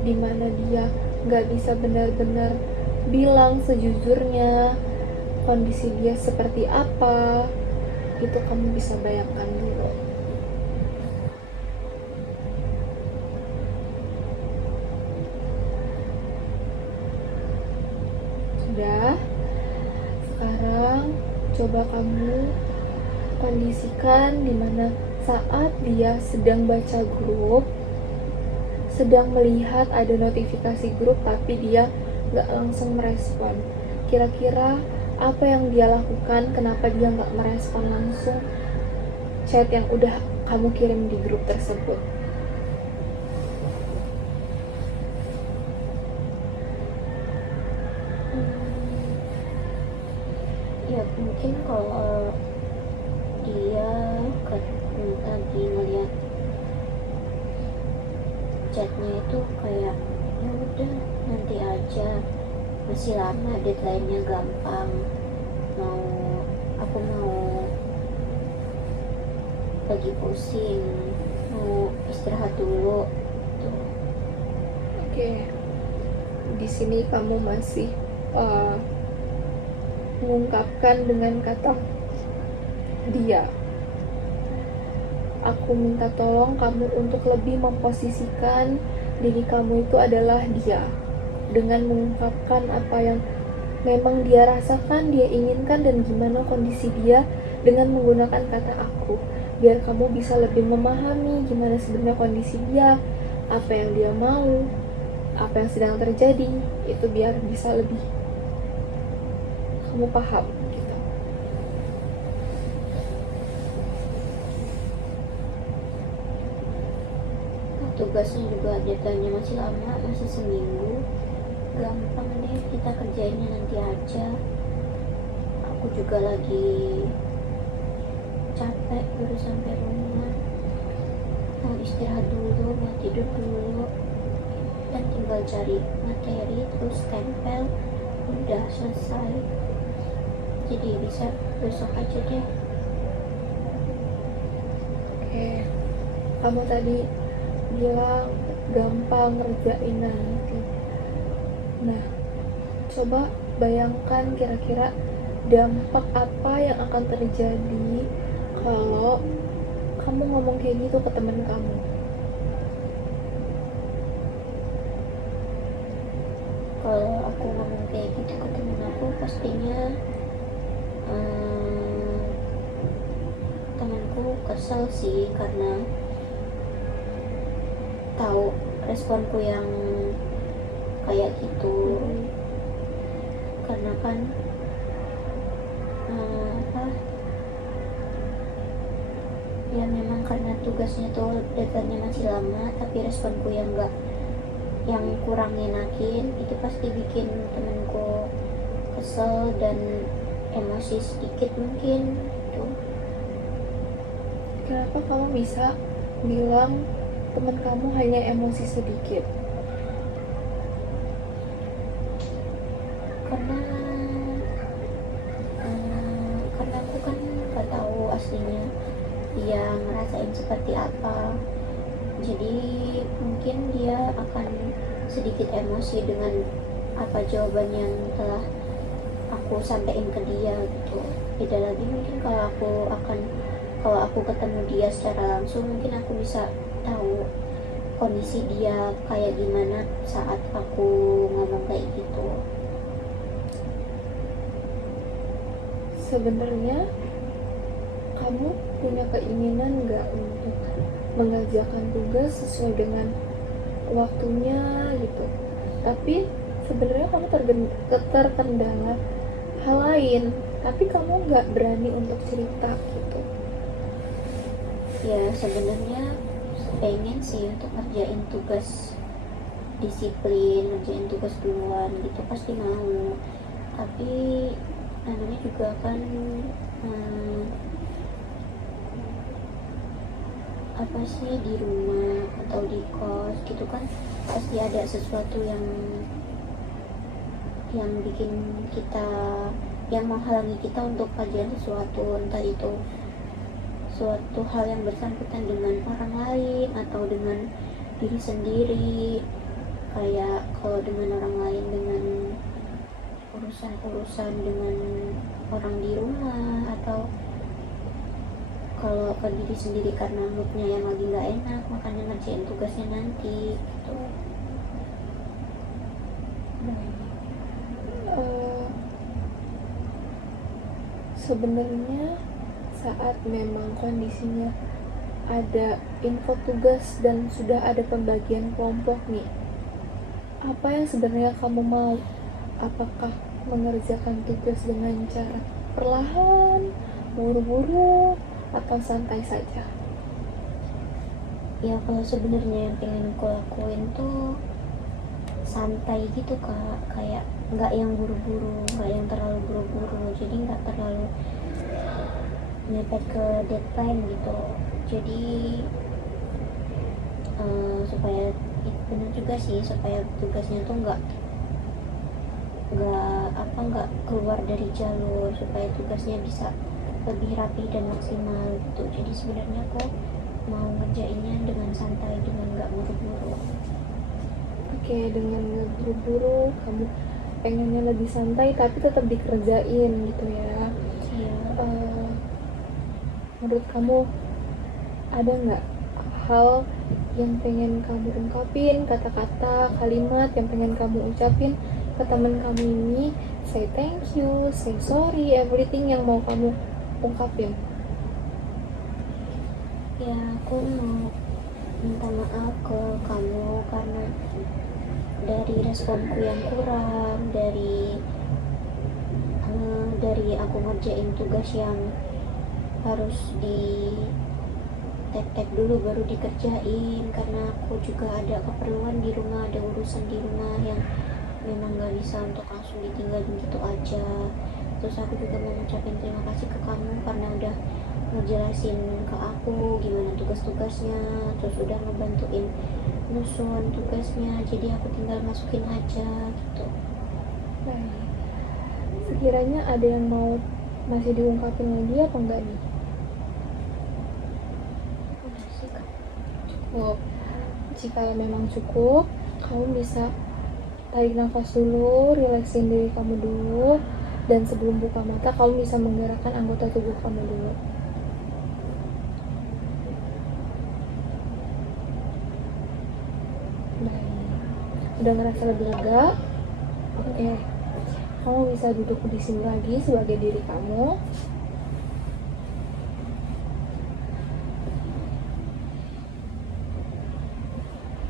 dimana dia nggak bisa benar-benar bilang sejujurnya kondisi dia seperti apa. Itu kamu bisa bayangkan dulu. Sudah? Sekarang coba kamu kondisikan dimana saat dia sedang baca grup, sedang melihat ada notifikasi grup tapi dia nggak langsung merespon. Kira-kira apa yang dia lakukan, kenapa dia nggak merespon langsung chat yang udah kamu kirim di grup tersebut? Ya mungkin kalau dia lagi ngeliat chatnya itu kayak ya udah nanti aja, masih lama, deadline-nya gampang, aku mau lagi pusing, mau istirahat dulu tuh. Oke. Di sini kamu masih mengungkapkan dengan kata dia. Aku minta tolong kamu untuk lebih memposisikan diri kamu itu adalah dia, dengan mengungkapkan apa yang memang dia rasakan, dia inginkan, dan gimana kondisi dia dengan menggunakan kata aku, biar kamu bisa lebih memahami gimana sebenarnya kondisi dia, apa yang dia mau, apa yang sedang terjadi, itu biar bisa lebih kamu paham gitu. Tugasnya juga deadline-nya masih lama, masih seminggu, gampang deh, kita kerjainnya nanti aja. Aku juga lagi capek, baru sampai rumah, mau istirahat dulu, mau tidur dulu, dan tinggal cari materi terus tempel udah selesai, jadi bisa besok aja deh. Oke, kamu tadi bilang gampang ngerjain nanti. Nah, coba bayangkan kira-kira dampak apa yang akan terjadi kalau kamu ngomong kayak gitu ke teman kamu. Kalau aku ngomong kayak gitu ke temen aku, pastinya temanku kesel sih, karena tahu responku yang kayak gitu. Karena kan ya memang karena tugasnya tuh deadline-nya masih lama, tapi responku yang kurang ngenakin itu pasti bikin temenku kesel dan emosi sedikit mungkin tuh. Kenapa kamu bisa bilang teman kamu hanya emosi sedikit? Karena aku kan nggak tahu aslinya dia ngerasain seperti apa, jadi mungkin dia akan sedikit emosi dengan apa jawaban yang telah aku sampaikan ke dia gitu. Beda lagi mungkin kalau aku ketemu dia secara langsung, mungkin aku bisa tahu kondisi dia kayak gimana saat aku ngomong kayak gitu. Sebenarnya kamu punya keinginan nggak untuk mengerjakan tugas sesuai dengan waktunya gitu, tapi sebenarnya kamu terkendala hal lain, tapi kamu nggak berani untuk cerita gitu. Ya sebenarnya pengen sih untuk ngerjain tugas disiplin, ngerjain tugas duluan gitu, pasti mau. Tapi namanya juga kan apa sih, di rumah atau di kos gitu kan, pasti ada sesuatu yang bikin kita, yang menghalangi kita untuk kajian sesuatu, entah itu suatu hal yang bersangkutan dengan orang lain atau dengan diri sendiri. Kayak kalau dengan orang lain, dengan urusan dengan orang di rumah, atau kalau ke diri sendiri karena moodnya yang lagi nggak enak, makanya ngerjain tugasnya nanti gitu. Sebenarnya saat memang kondisinya ada info tugas dan sudah ada pembagian kelompok nih, apa yang sebenarnya kamu mau? Apakah mengerjakan tugas dengan cara perlahan, buru-buru, atau santai saja? Ya kalau sebenarnya yang pengen aku lakuin tuh santai gitu Kak, kayak nggak yang buru-buru, nggak yang terlalu buru-buru, jadi nggak terlalu mepet ke deadline gitu. Jadi supaya benar juga sih, supaya tugasnya tuh nggak keluar dari jalur, supaya tugasnya bisa lebih rapi dan maksimal gitu. Jadi sebenarnya aku mau ngerjainnya dengan santai, dengan nggak buru-buru. Oke, dengan nggak buru-buru, kamu pengennya lebih santai tapi tetap dikerjain gitu ya. Iya. Menurut kamu ada nggak hal yang pengen kamu ungkapin, kata-kata, kalimat yang pengen kamu ucapin ke teman kamu ini? Say thank you, say sorry, everything yang mau kamu ungkapin. Ya aku mau minta maaf ke kamu karena dari responku yang kurang, dari aku ngerjain tugas yang harus di tek dulu baru dikerjain, karena aku juga ada keperluan di rumah, ada urusan di rumah yang memang gak bisa untuk langsung ditinggalin gitu aja. Terus aku juga mau ngucapin terima kasih ke kamu karena udah ngejelasin ke aku gimana tugas-tugasnya, terus udah ngebantuin nyusun tugasnya, jadi aku tinggal masukin aja gitu. Baik. Sekiranya ada yang mau masih diungkapin lagi apa enggak nih? Udah sih Kak. Cukup. Jika memang cukup, kamu bisa tarik nafas dulu, relaksin diri kamu dulu, dan sebelum buka mata kamu bisa menggerakkan anggota tubuh kamu dulu. Baik. Udah ngerasa lebih lega? Oke. Kamu bisa duduk di sini lagi sebagai diri kamu.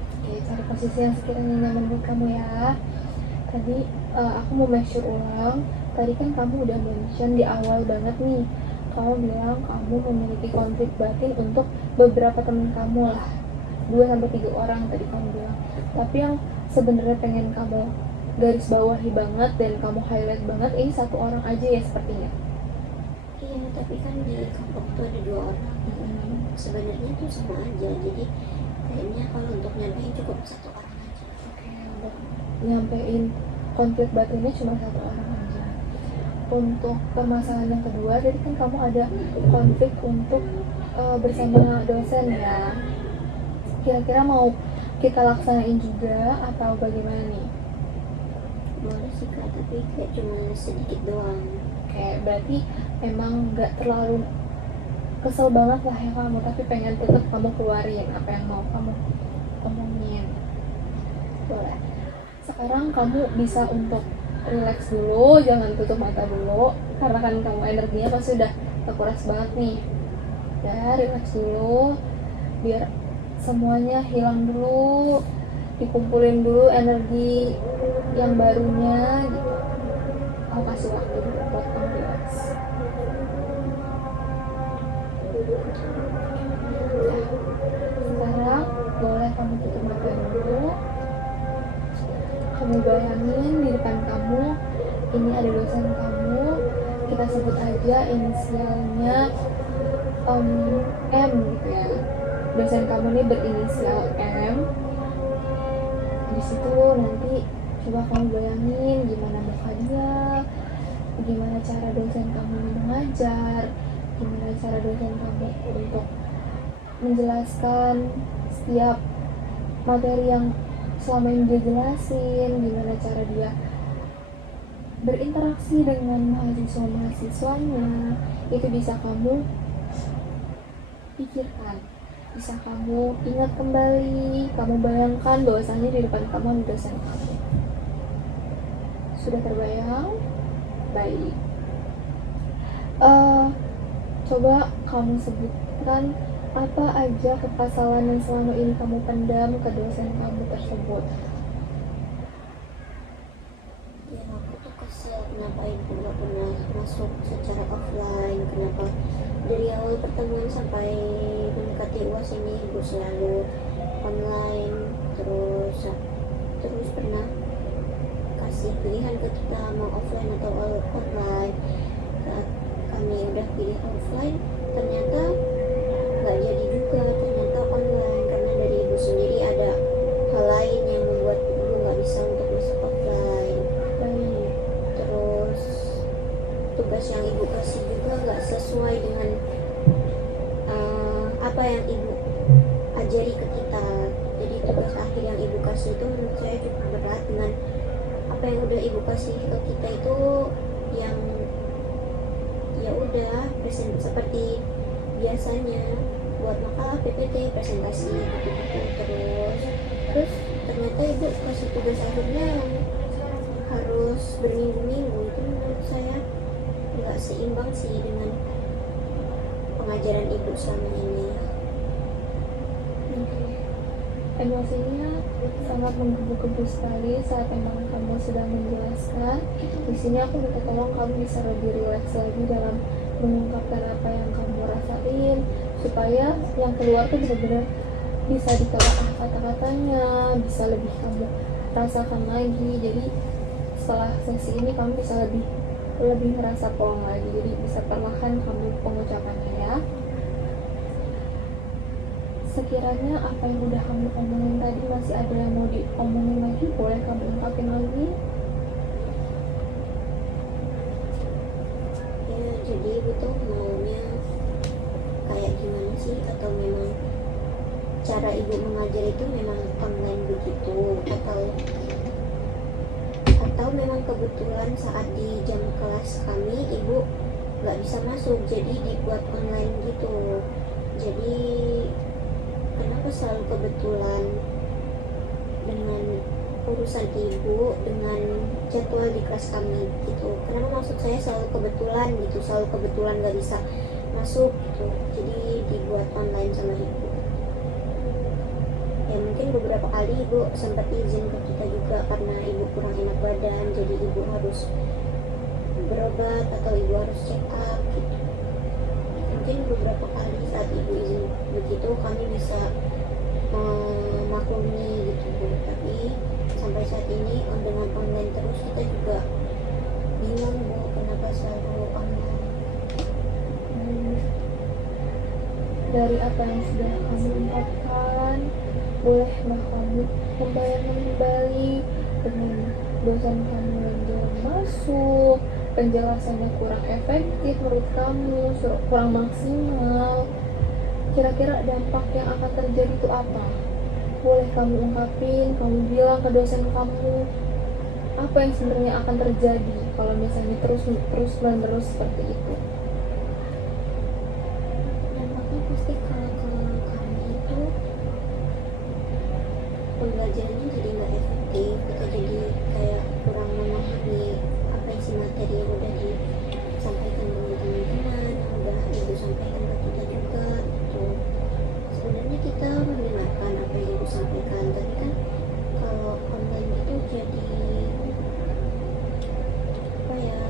Oke, cari posisi yang sekiranya nyaman buat kamu ya. Tadi aku mau make sure ulang. Tadi kan kamu udah mention di awal banget nih. Kamu bilang kamu memiliki konflik batin untuk beberapa teman kamu lah. 2-3 orang tadi kamu bilang. Tapi yang sebenarnya pengen kamu garis bawahi banget dan kamu highlight banget ini 1 orang aja ya sepertinya. Iya, tapi kan di kelompok tuh ada 2 orang. Sebenarnya tuh sama aja, jadi kayaknya kalau untuk nyampein cukup 1 orang aja. Oke, untuk nyampein konflik batinnya cuma 1 orang aja. Untuk permasalahan yang kedua, tadi kan kamu ada konflik untuk bersama dosen ya. Kira-kira mau kita laksanain juga atau bagaimana nih? Boleh sih Kak, tapi kayak cuma sedikit doang. Oke, berarti emang nggak terlalu kesel banget lah ya kamu, tapi pengen tetap kamu keluarin apa yang mau kamu omongin. Boleh. Sekarang kamu bisa untuk relax dulu, jangan tutup mata dulu, karena kan kamu energinya pasti udah kekuras banget nih. Ya, relax dulu, biar semuanya hilang dulu, dikumpulin dulu energi yang barunya gitu. Aku kasih waktu dulu buat kamu relax. Sekarang boleh kamu tutup mata dulu. Kamu bayangin di depan kamu ini ada dosen kamu, kita sebut aja inisialnya M gitu ya. Dosen kamu ini berinisial M. Di situ nanti coba kamu bayangin gimana muka dia, gimana cara dosen kamu mengajar, gimana cara dosen kamu untuk menjelaskan setiap materi yang selama ini dia jelasin, gimana cara dia berinteraksi dengan mahasiswa-mahasiswanya. Itu bisa kamu pikirkan, bisa kamu ingat kembali, kamu bayangkan bahwasanya di depan kamu ada dosen kamu. Sudah terbayang? Baik. Coba kamu sebutkan apa aja kekesalan yang selama ini kamu pendam ke dosen kamu tersebut. Ya aku tuh kesel kenapa ibu gak pernah masuk secara offline, kenapa dari awal pertemuan sampai mendekati UAS ini ibu selalu online, terus pernah kasih pilihan ke kita mau offline atau online. Saat kami udah pilih offline, ternyata nggak jadi juga, ternyata online, karena dari ibu sendiri ada hal lain yang membuat ibu nggak bisa untuk masuk offline. Terus tugas yang ibu kasih juga nggak sesuai dengan apa yang ibu ajari ke kita. Jadi tugas akhir yang ibu kasih itu menurut saya cukup berat dengan apa yang udah ibu kasih ke kita itu yang ya udah seperti biasanya buat makalah PPT, presentasi gitu-gitu. Terus ternyata ibu kasih tugas akhirnya yang harus berminggu-minggu. Itu menurut saya nggak seimbang sih dengan pengajaran ibu selama ini. Emosinya sangat menggebu-gebu sekali saat memang kamu sedang menjelaskan. Di sini aku minta tolong kamu bisa lebih rileks lagi dalam mengungkapkan apa yang kamu rasain, supaya yang keluar tuh benar-benar bisa ditelaah kata-katanya, bisa lebih kamu rasakan lagi. Jadi setelah sesi ini kamu bisa lebih merasa plong lagi, jadi bisa perlahan kamu pengucapannya ya. Sekiranya apa yang udah kamu omongin tadi masih ada yang mau diomongin lagi, boleh kamu ungkapin lagi. tuh maunya kayak gimana sih, atau memang cara ibu mengajar itu memang online begitu, atau memang kebetulan saat di jam kelas kami ibu nggak bisa masuk jadi dibuat online gitu. Jadi kenapa selalu kebetulan dengan urusan ibu dengan jadwal di kelas kami gitu? Kenapa maksud saya selalu kebetulan gitu, selalu kebetulan nggak bisa masuk gitu, jadi dibuat online sama ibu. Ya mungkin beberapa kali ibu sempat izin ke kita juga karena ibu kurang enak badan, jadi ibu harus berobat atau ibu harus check up gitu. Mungkin beberapa kali saat ibu izin begitu kami bisa memaklumi gitu Bu. Tapi sampai saat ini dengan online terus kita juga bingung Bu, kenapa selalu online. Dari apa yang sudah kamu ungkapkan, bolehlah kamu membayangkan kembali dengan dosen kamu yang belum masuk, penjelasannya kurang efektif menurut kamu, kurang maksimal. Kira-kira dampak yang akan terjadi itu apa? Boleh kamu ungkapin, kamu bilang ke dosen kamu apa yang sebenarnya akan terjadi kalau misalnya terus menerus seperti itu. Dampaknya pasti kalau kami itu pembelajarannya jadi nggak efektif, kita jadi kayak kurang memahami apa isi materi yang udah disampaikan oleh teman-teman, yang udah ibu sampaikan ke kita juga gitu. Sebenarnya kita mendengarkan apa yang ibu sampaikan, tapi kan kalau online itu jadi apa ya,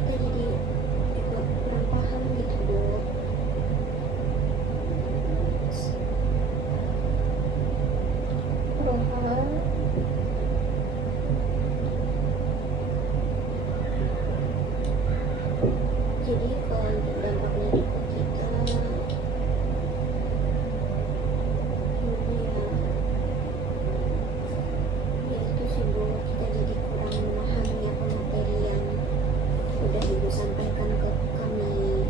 kita jadi juga kurang paham gitu Bu. Jadi kalau untuk dampaknya itu ke kita ya itu sih Bu, kita jadi kurang memahami apa materi yang udah ibu sampaikan ke kami.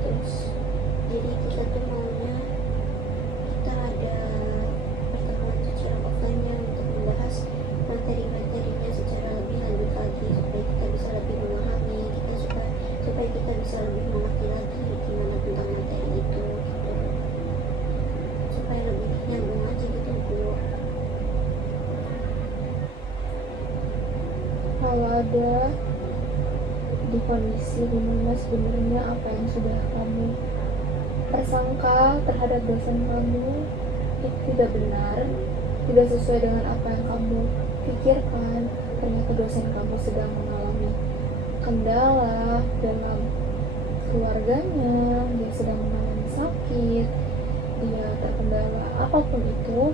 Terus jadi kita tuh maunya kita ada pertemuan secara offline untuk membahas materi-materinya secara lebih lanjut lagi, supaya kita bisa lebih memahami, supaya kita bisa lebih mengerti lagi gimana tentang materi itu gitu. Supaya lebih nyambung aja gitu Bu. Kalau ada di kondisi dimana sebenarnya apa yang sudah kamu persangka terhadap dosen kamu itu tidak benar, tidak sesuai dengan apa yang kamu pikirkan, ternyata dosen kamu sedang mengalami kendala dalam keluarganya, dia sedang mengalami sakit, dia terkendala apapun itu,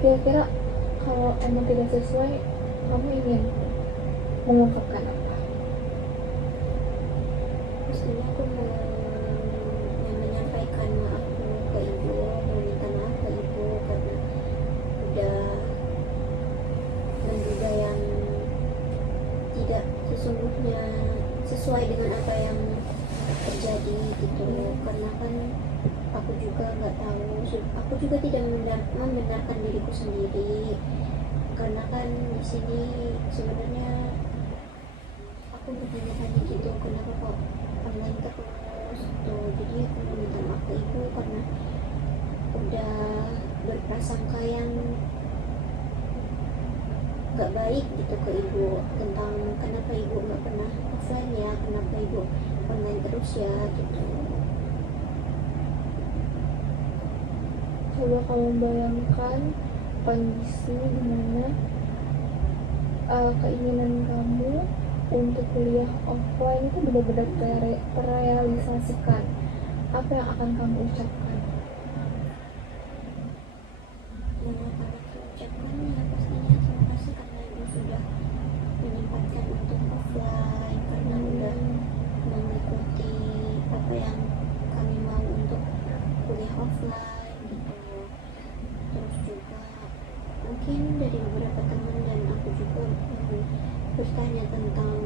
kira-kira kalau emang tidak sesuai, kamu ingin mengungkapkan apa? Pastinya aku mau menyampaikan maafku ke ibu, meminta maaf ke ibu karena udah menduga yang tidak sesungguhnya sesuai dengan apa yang terjadi gitu. Karena kan aku juga nggak tahu, aku juga tidak membenarkan diriku sendiri, karena kan di sini sebenarnya aku bertanya-tanya gitu, kenapa kok online terus tuh. Jadi aku meminta maaf ke ibu karena udah berprasangka yang gak baik gitu ke ibu tentang kenapa ibu nggak pernah offline ya, kenapa ibu online terus ya gitu. Coba kamu bayangkan kondisi dimana keinginan kamu untuk kuliah offline itu benar-benar terrealisasikan. Apa yang akan kamu ucapkan? Yang akan aku ucapkan ya pastinya terima kasih karena ibu sudah menyempatkan untuk offline, karena udah mengikuti apa yang kami mau untuk kuliah offline gitu. Terus juga mungkin dari beberapa teman dan aku juga bertanya tentang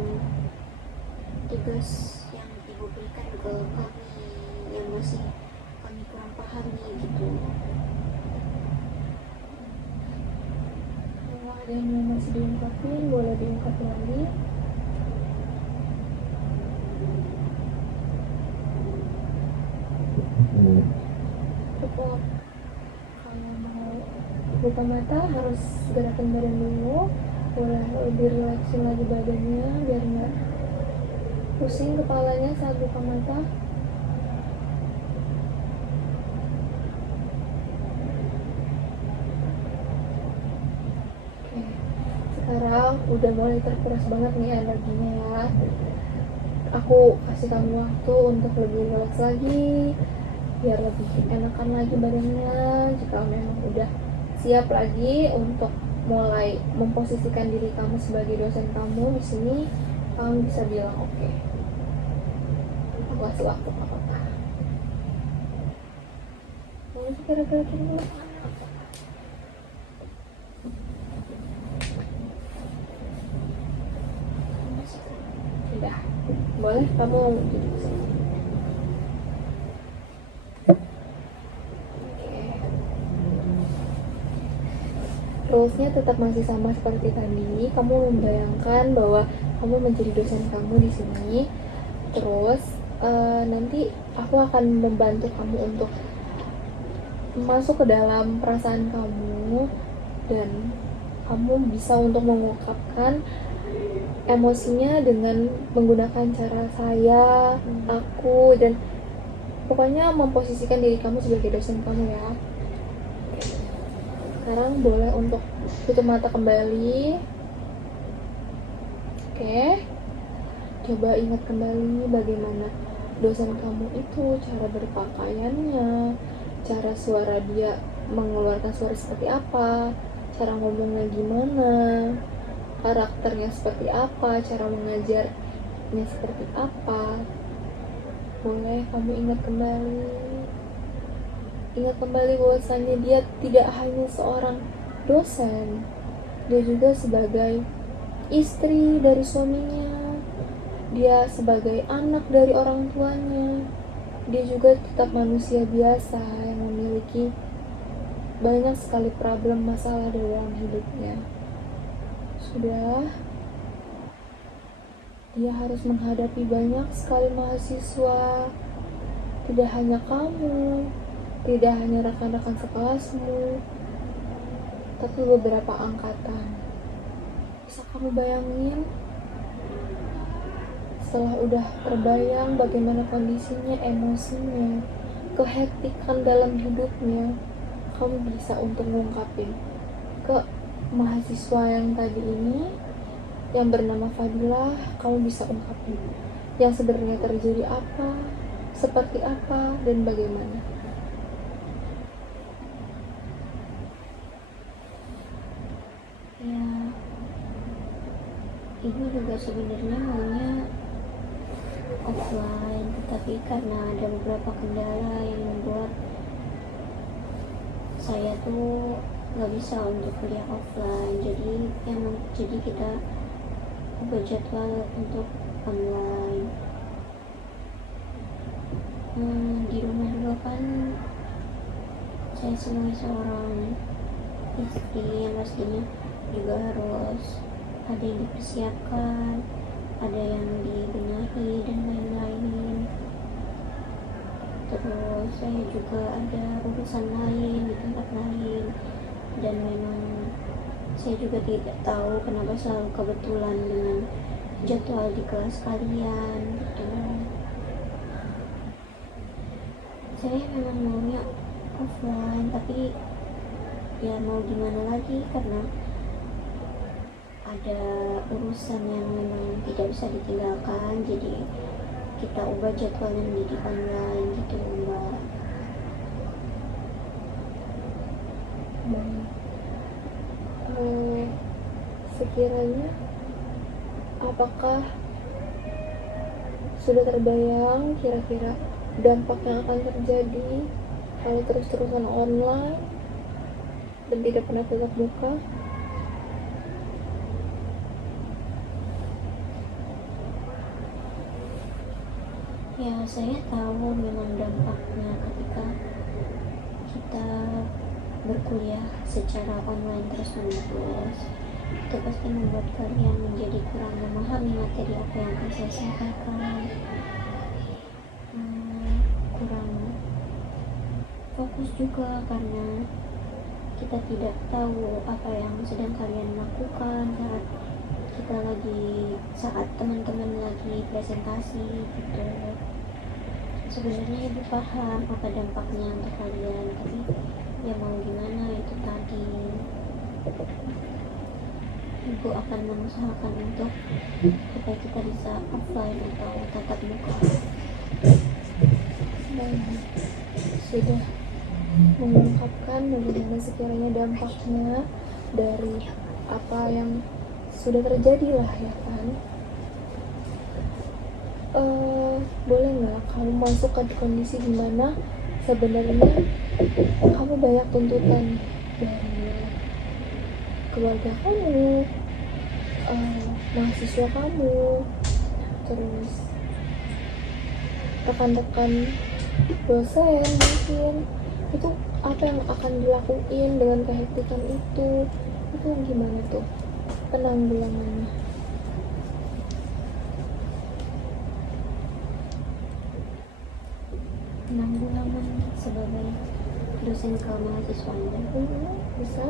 tugas yang ibu berikan ke kami yang masih kami kurang pahami gitu. Kalau ada yang masih diungkapin, boleh diungkapin lagi. Cukup. Kalau mau buka mata harus gerakan badan dulu, boleh lebih relaksin lagi badannya biar nggak pusing kepalanya saat buka mata. Oke, sekarang udah mulai terkuras banget nih energinya ya. Aku kasih kamu waktu untuk lebih relaks lagi, biar lebih enakan lagi badannya. Jika memang udah siap lagi untuk mulai memposisikan diri kamu sebagai dosen kamu di sini, kamu bisa bilang oke. Aku kasih waktu apa-apa. Mau kira-kira dulu. Udah, boleh kamu duduk di sini. Rules-nya tetap masih sama seperti tadi. Kamu membayangkan bahwa kamu menjadi dosen kamu di sini. Terus nanti aku akan membantu kamu untuk masuk ke dalam perasaan kamu dan kamu bisa untuk mengungkapkan emosinya dengan menggunakan cara saya, aku, dan pokoknya memposisikan diri kamu sebagai dosen kamu ya. Sekarang boleh untuk tutup mata kembali. Oke, coba ingat kembali bagaimana dosen kamu itu, cara berpakaiannya, cara suara dia mengeluarkan suara seperti apa, cara ngomongnya gimana, karakternya seperti apa, cara mengajarnya seperti apa. Boleh kamu ingat kembali. Ingat kembali bahwasannya dia tidak hanya seorang dosen, dia juga sebagai istri dari suaminya, dia sebagai anak dari orang tuanya, dia juga tetap manusia biasa yang memiliki banyak sekali problem masalah dalam hidupnya. Sudah, dia harus menghadapi banyak sekali mahasiswa, tidak hanya kamu, tidak hanya rekan-rekan sekelasmu, tapi beberapa angkatan. Bisa kamu bayangin? Setelah udah terbayang bagaimana kondisinya, emosinya, kehektikan dalam hidupnya, kamu bisa untuk ngungkapin ke mahasiswa yang tadi ini, yang bernama Fadilah. Kamu bisa ungkapin yang sebenarnya terjadi apa, seperti apa, dan bagaimana. Ya, ibu juga sebenarnya maunya offline, tetapi karena ada beberapa kendala yang membuat saya tuh nggak bisa untuk kuliah offline. Jadi kita ubah jadwal untuk online. Di rumah juga kan saya sebagai seorang istri yang pastinya juga harus ada yang dipersiapkan, ada yang dibenahi dan lain-lain. Terus saya juga ada urusan lain di tempat lain, dan memang saya juga tidak tahu kenapa selalu kebetulan dengan jadwal di kelas kalian gitu. Saya memang maunya offline, tapi ya mau gimana lagi, karena ada urusan yang memang tidak bisa ditinggalkan, jadi kita ubah jadwalnya menjadi online gitu Mbak. Sekiranya apakah sudah terbayang kira-kira dampak yang akan terjadi kalau terus-terusan online dan tidak pernah tatap muka? Ya, saya tahu memang dampaknya ketika kita berkuliah secara online terus-menerus itu pasti membuat kalian menjadi kurang memahami materi apa yang akan saya sampaikan, kurang fokus juga karena kita tidak tahu apa yang sedang kalian lakukan saat teman-teman lagi presentasi gitu. Sebenarnya ibu paham apa dampaknya untuk kalian, tapi ya mau gimana, itu tadi ibu akan mengusahakan untuk supaya kita bisa offline atau tatap muka. Dan sudah mengungkapkan bagaimana sekiranya dampaknya dari apa yang sudah terjadi lah ya kan. Boleh nggak kamu masuk ke kondisi dimana sebenarnya kamu banyak tuntutan dari keluarga kamu, mahasiswa kamu, terus rekan-rekan dosen mungkin, itu apa yang akan dilakuin dengan kehektikan itu gimana tuh penanggulangannya? Penanggulangan sebagai dosen ke mahasiswanya Bisa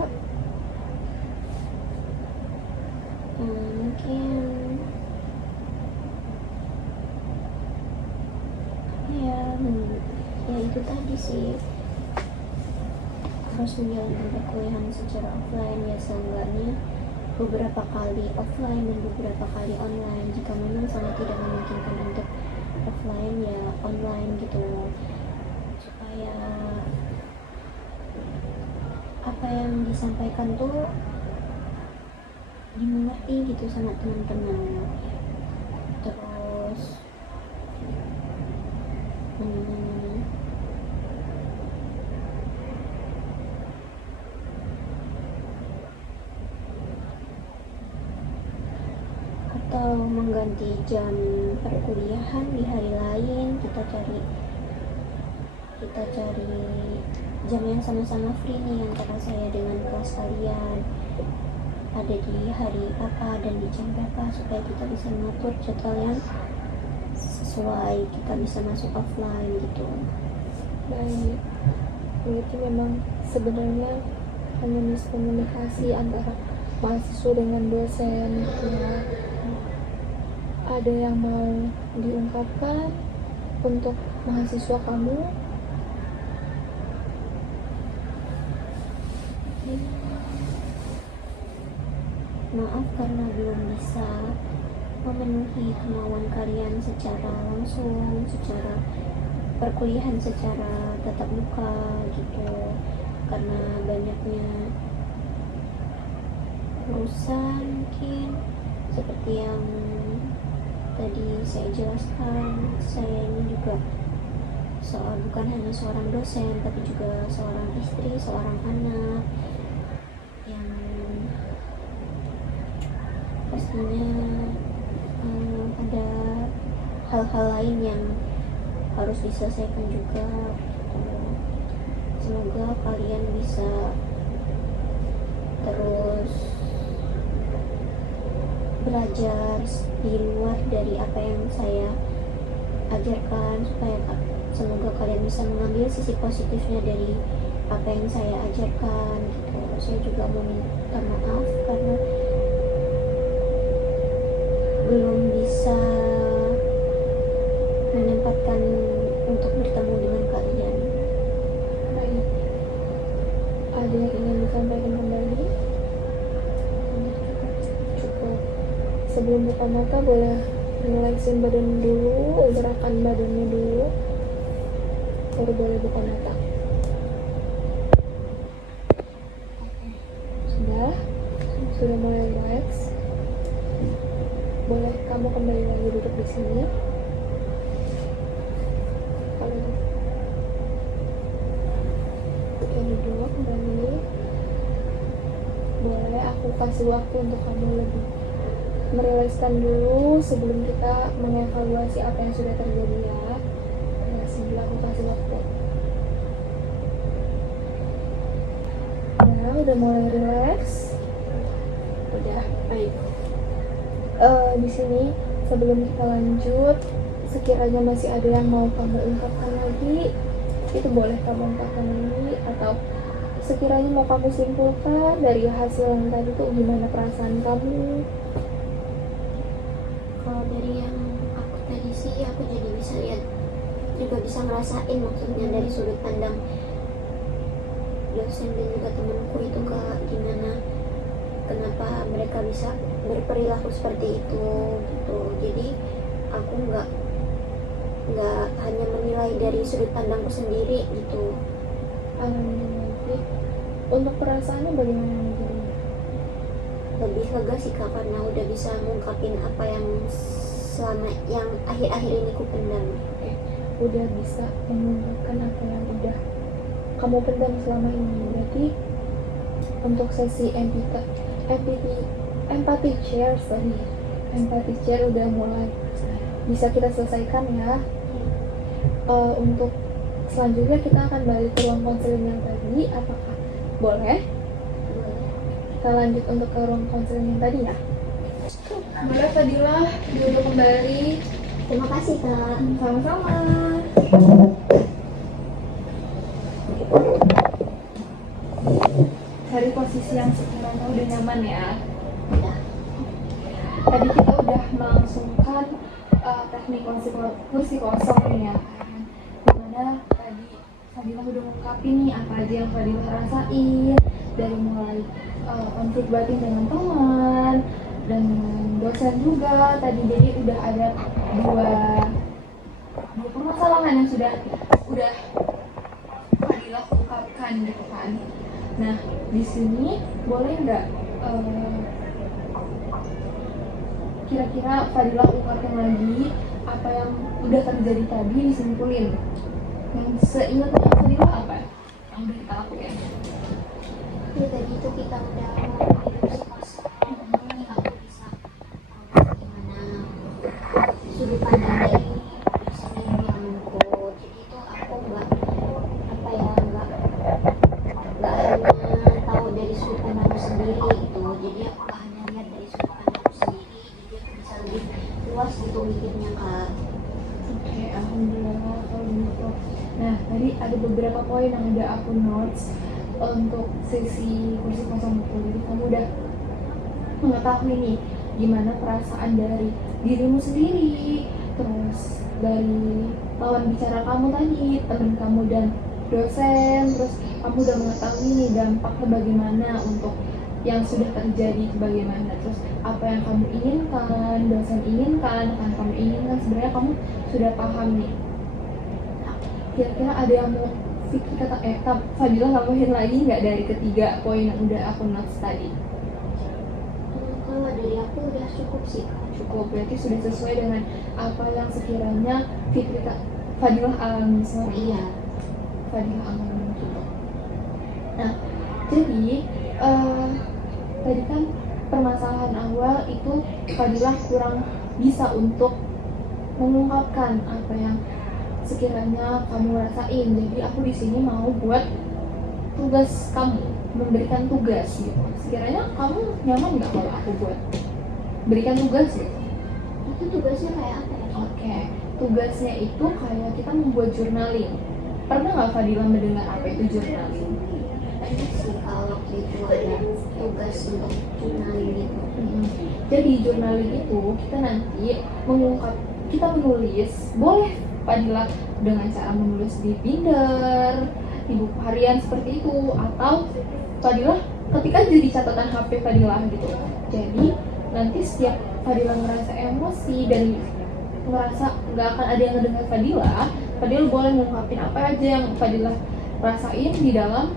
mungkin ya itu tadi sih, harus menjalankan perkuliahan secara offline ya, seenggaknya beberapa kali offline dan beberapa kali online. Jika memang sangat tidak memungkinkan untuk offline ya online gitu, supaya apa yang disampaikan tuh dimengerti gitu sama teman-teman. Terus atau mengganti jam perkuliahan di hari lain, kita cari jam yang sama-sama free nih antara saya dengan kelas kalian, ada di hari apa dan di jam berapa, supaya kita bisa mengatur jadwal yang sesuai, kita bisa masuk offline gitu. baik. Berarti memang sebenarnya hanya miskomunikasi antara mahasiswa dengan dosen gitu ya. Ada yang mau diungkapkan untuk mahasiswa kamu? Maaf karena belum bisa memenuhi kemauan kalian secara langsung, secara perkuliahan secara tatap muka gitu, karena banyaknya urusan mungkin seperti yang tadi saya jelaskan. Saya ini juga bukan hanya seorang dosen, tapi juga seorang istri, seorang anak yang pastinya ada hal-hal lain yang harus diselesaikan juga. Semoga kalian bisa terus belajar di luar dari apa yang saya ajarkan, supaya semoga kalian bisa mengambil sisi positifnya dari apa yang saya ajarkan gitu. Saya juga mau minta maaf karena belum bisa menempatkan untuk bertemu dengan kalian. Baik. Ada yang ingin disampaikan kembali? Cukup. Sebelum buka mata boleh relaxin badan dulu, gerakan badannya dulu, baru boleh buka mata. Sudah mulai relax. Boleh kamu kembali lagi duduk di sini. Kalau oke, duduk kembali. Boleh aku kasih waktu untuk kamu lebih merelakskan dulu sebelum kita mengevaluasi apa yang sudah terjadi ya. aku kasih waktu. Nah, udah mulai relax. Udah, baik. Di sini sebelum kita lanjut, sekiranya masih ada yang mau kamu ungkapkan lagi, itu boleh kamu ungkapkan lagi, atau sekiranya mau kamu simpulkan dari hasil yang tadi tuh gimana perasaan kamu. Kalau dari yang aku tadi sih, aku jadi bisa lihat, juga bisa ngerasain maksudnya dari sudut pandang dosen dan juga temanku itu gimana, kenapa mereka bisa berperilaku seperti itu gitu. Jadi aku nggak hanya menilai dari sudut pandangku sendiri gitu. Jadi, untuk perasaannya bagaimana nih? Lebih lega sih Kak, karena udah bisa ngungkapin apa yang selama yang akhir-akhir ini ku pendam. Udah bisa mengungkapkan apa yang udah kamu pendam selama ini. Berarti untuk sesi empathy chair udah mulai bisa kita selesaikan ya. Untuk selanjutnya kita akan balik ke ruang konseling yang tadi. Apakah boleh? Kita lanjut untuk ke ruang konseling yang tadi ya. Boleh Fadilah duduk kembali. Terima kasih Kak. Sama-sama. Cari posisi yang sekiranya udah nyaman ya. Ya. Tadi kita udah melangsungkan teknik kursi kosong nih ya. Dimana tadi Fadilah udah ngungkapin nih apa aja yang Fadilah rasain, dari mulai konflik batin dengan teman dan dosen juga tadi. Jadi udah ada dua permasalahan yang sudah Fadilah ungkapkan gitu kan. Nah, di sini boleh nggak kira-kira Fadilah ungkapkan lagi apa yang udah terjadi tadi, disimpulin. Yang seingatnya Fadilah apa yang udah kita lakukan? Ya tadi itu kita udah ngomongin kosong. Ini aku bisa gimana sudut pandang dari dosen dan temanku. Jadi itu aku nggak hanya tahu dari sudut pandangku sendiri gitu. Jadi aku nggak hanya lihat dari sudut pandangku sendiri. Jadi aku bisa lebih luas gitu mikirnya Kak. Oke, alhamdulillah kalau gitu. Nah, tadi ada beberapa poin yang udah aku notes untuk sesi kursi kosong itu. Jadi kamu udah mengetahui nih gimana perasaan dari dirimu sendiri, terus dari lawan bicara kamu tadi, teman kamu dan dosen, terus kamu udah mengetahui nih dampaknya bagaimana untuk yang sudah terjadi itu bagaimana, terus apa yang kamu inginkan, dosen inginkan, kan kamu inginkan, sebenarnya kamu sudah paham nih. Nah, kira-kira ada yang mau Fikri Fadilah nambahin lagi nggak dari ketiga poin yang udah aku notes tadi? Kalau dari aku udah cukup sih Kak. Cukup, berarti sudah sesuai dengan apa yang sekiranya Fadilah alami selama ini. Iya. Fadilah alami gitu. Nah, jadi tadi kan permasalahan awal itu Fadilah kurang bisa untuk mengungkapkan apa yang sekiranya kamu rasain. Jadi aku di sini mau buat tugas kamu, memberikan tugas gitu. Sekiranya kamu nyaman nggak kalau aku buat berikan tugas gitu? Itu tugasnya kayak apa ya? Oke, tugasnya itu kayak kita membuat journaling. Pernah nggak Fadilah mendengar apa itu journaling? Ini sih kalau itu ada tugas untuk journaling gitu. Jadi journaling itu kita nanti kita menulis, boleh Fadilah dengan cara menulis di binder, di buku harian seperti itu, atau Fadilah ketika jadi catatan HP Fadilah gitu. Jadi nanti setiap Fadilah ngerasa emosi dan ngerasa nggak akan ada yang ngedengar Fadilah boleh ngungkapin apa aja yang Fadilah rasain di dalam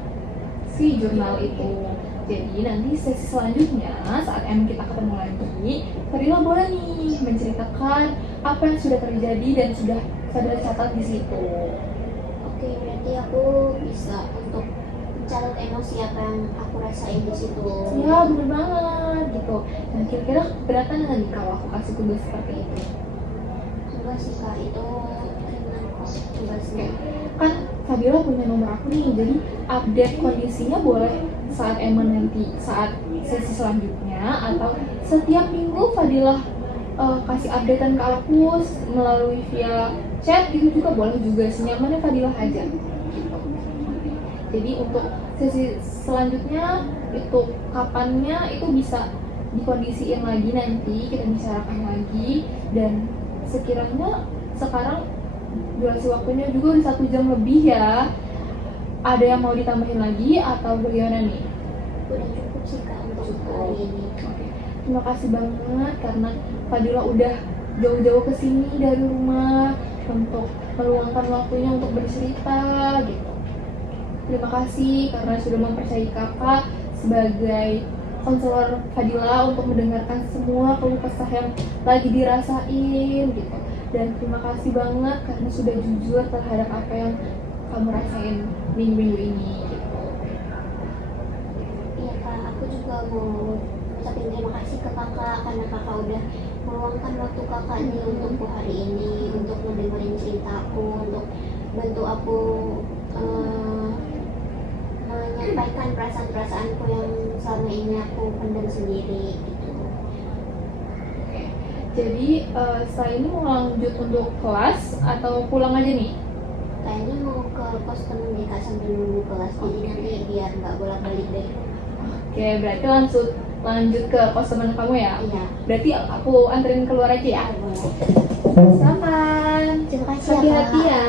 si jurnal itu. Jadi nanti sesi selanjutnya saat kita ketemu lagi, Fadilah boleh nih menceritakan apa yang sudah terjadi dan sudah Fadilah catat di situ. Oke, berarti aku bisa untuk mencatat emosi apa yang aku rasain di situ. Ya bener banget gitu. Dan kira-kira keberatan nggak nih kalau aku kasih tugas seperti itu? Enggak sih Kak, itu ringan kok. coba Oke. sih. Kan Fadila punya nomor aku nih, jadi update kondisinya boleh saat Emma nanti saat sesi selanjutnya, atau setiap minggu Fadila kasih updatean ke aku melalui via chat gitu juga boleh juga, senyamannya Fadila aja gitu. Jadi untuk sesi selanjutnya itu kapannya itu bisa dikondisiin lagi, nanti kita bicarakan lagi. Dan sekiranya sekarang durasi waktunya juga udah 1 jam lebih ya, ada yang mau ditambahin lagi atau bagaimana nih? Udah cukup sih Kak untuk hari ini. Terima kasih banget karena Fadila udah jauh-jauh ke sini dari rumah untuk meluangkan waktunya untuk bercerita gitu. Terima kasih karena sudah mempercayai kakak sebagai konselor Fadila untuk mendengarkan semua keluh kesah yang lagi dirasain gitu. Dan terima kasih banget karena sudah jujur terhadap apa yang kamu rasain minggu-minggu ini gitu. Iya Kak, aku juga mau ucapin terima kasih ke kakak karena kakak udah meluangkan waktu kakak nih untukku hari ini, untuk mendengarin ceritaku, untuk bantu aku menyampaikan perasaan-perasaanku yang selama ini aku pendam sendiri gitu. Jadi setelah ini mau lanjut untuk kelas atau pulang aja nih? Kayaknya mau ke pos temen deh Kak sambil nunggu kelas, jadi nanti biar nggak bolak-balik dari rumah. Oke, berarti lanjut ke pos teman kamu ya? Iya. Berarti aku anterin keluar aja ya? Boleh. Silakan. Terima kasih ya, Hati-hati Kak. ya.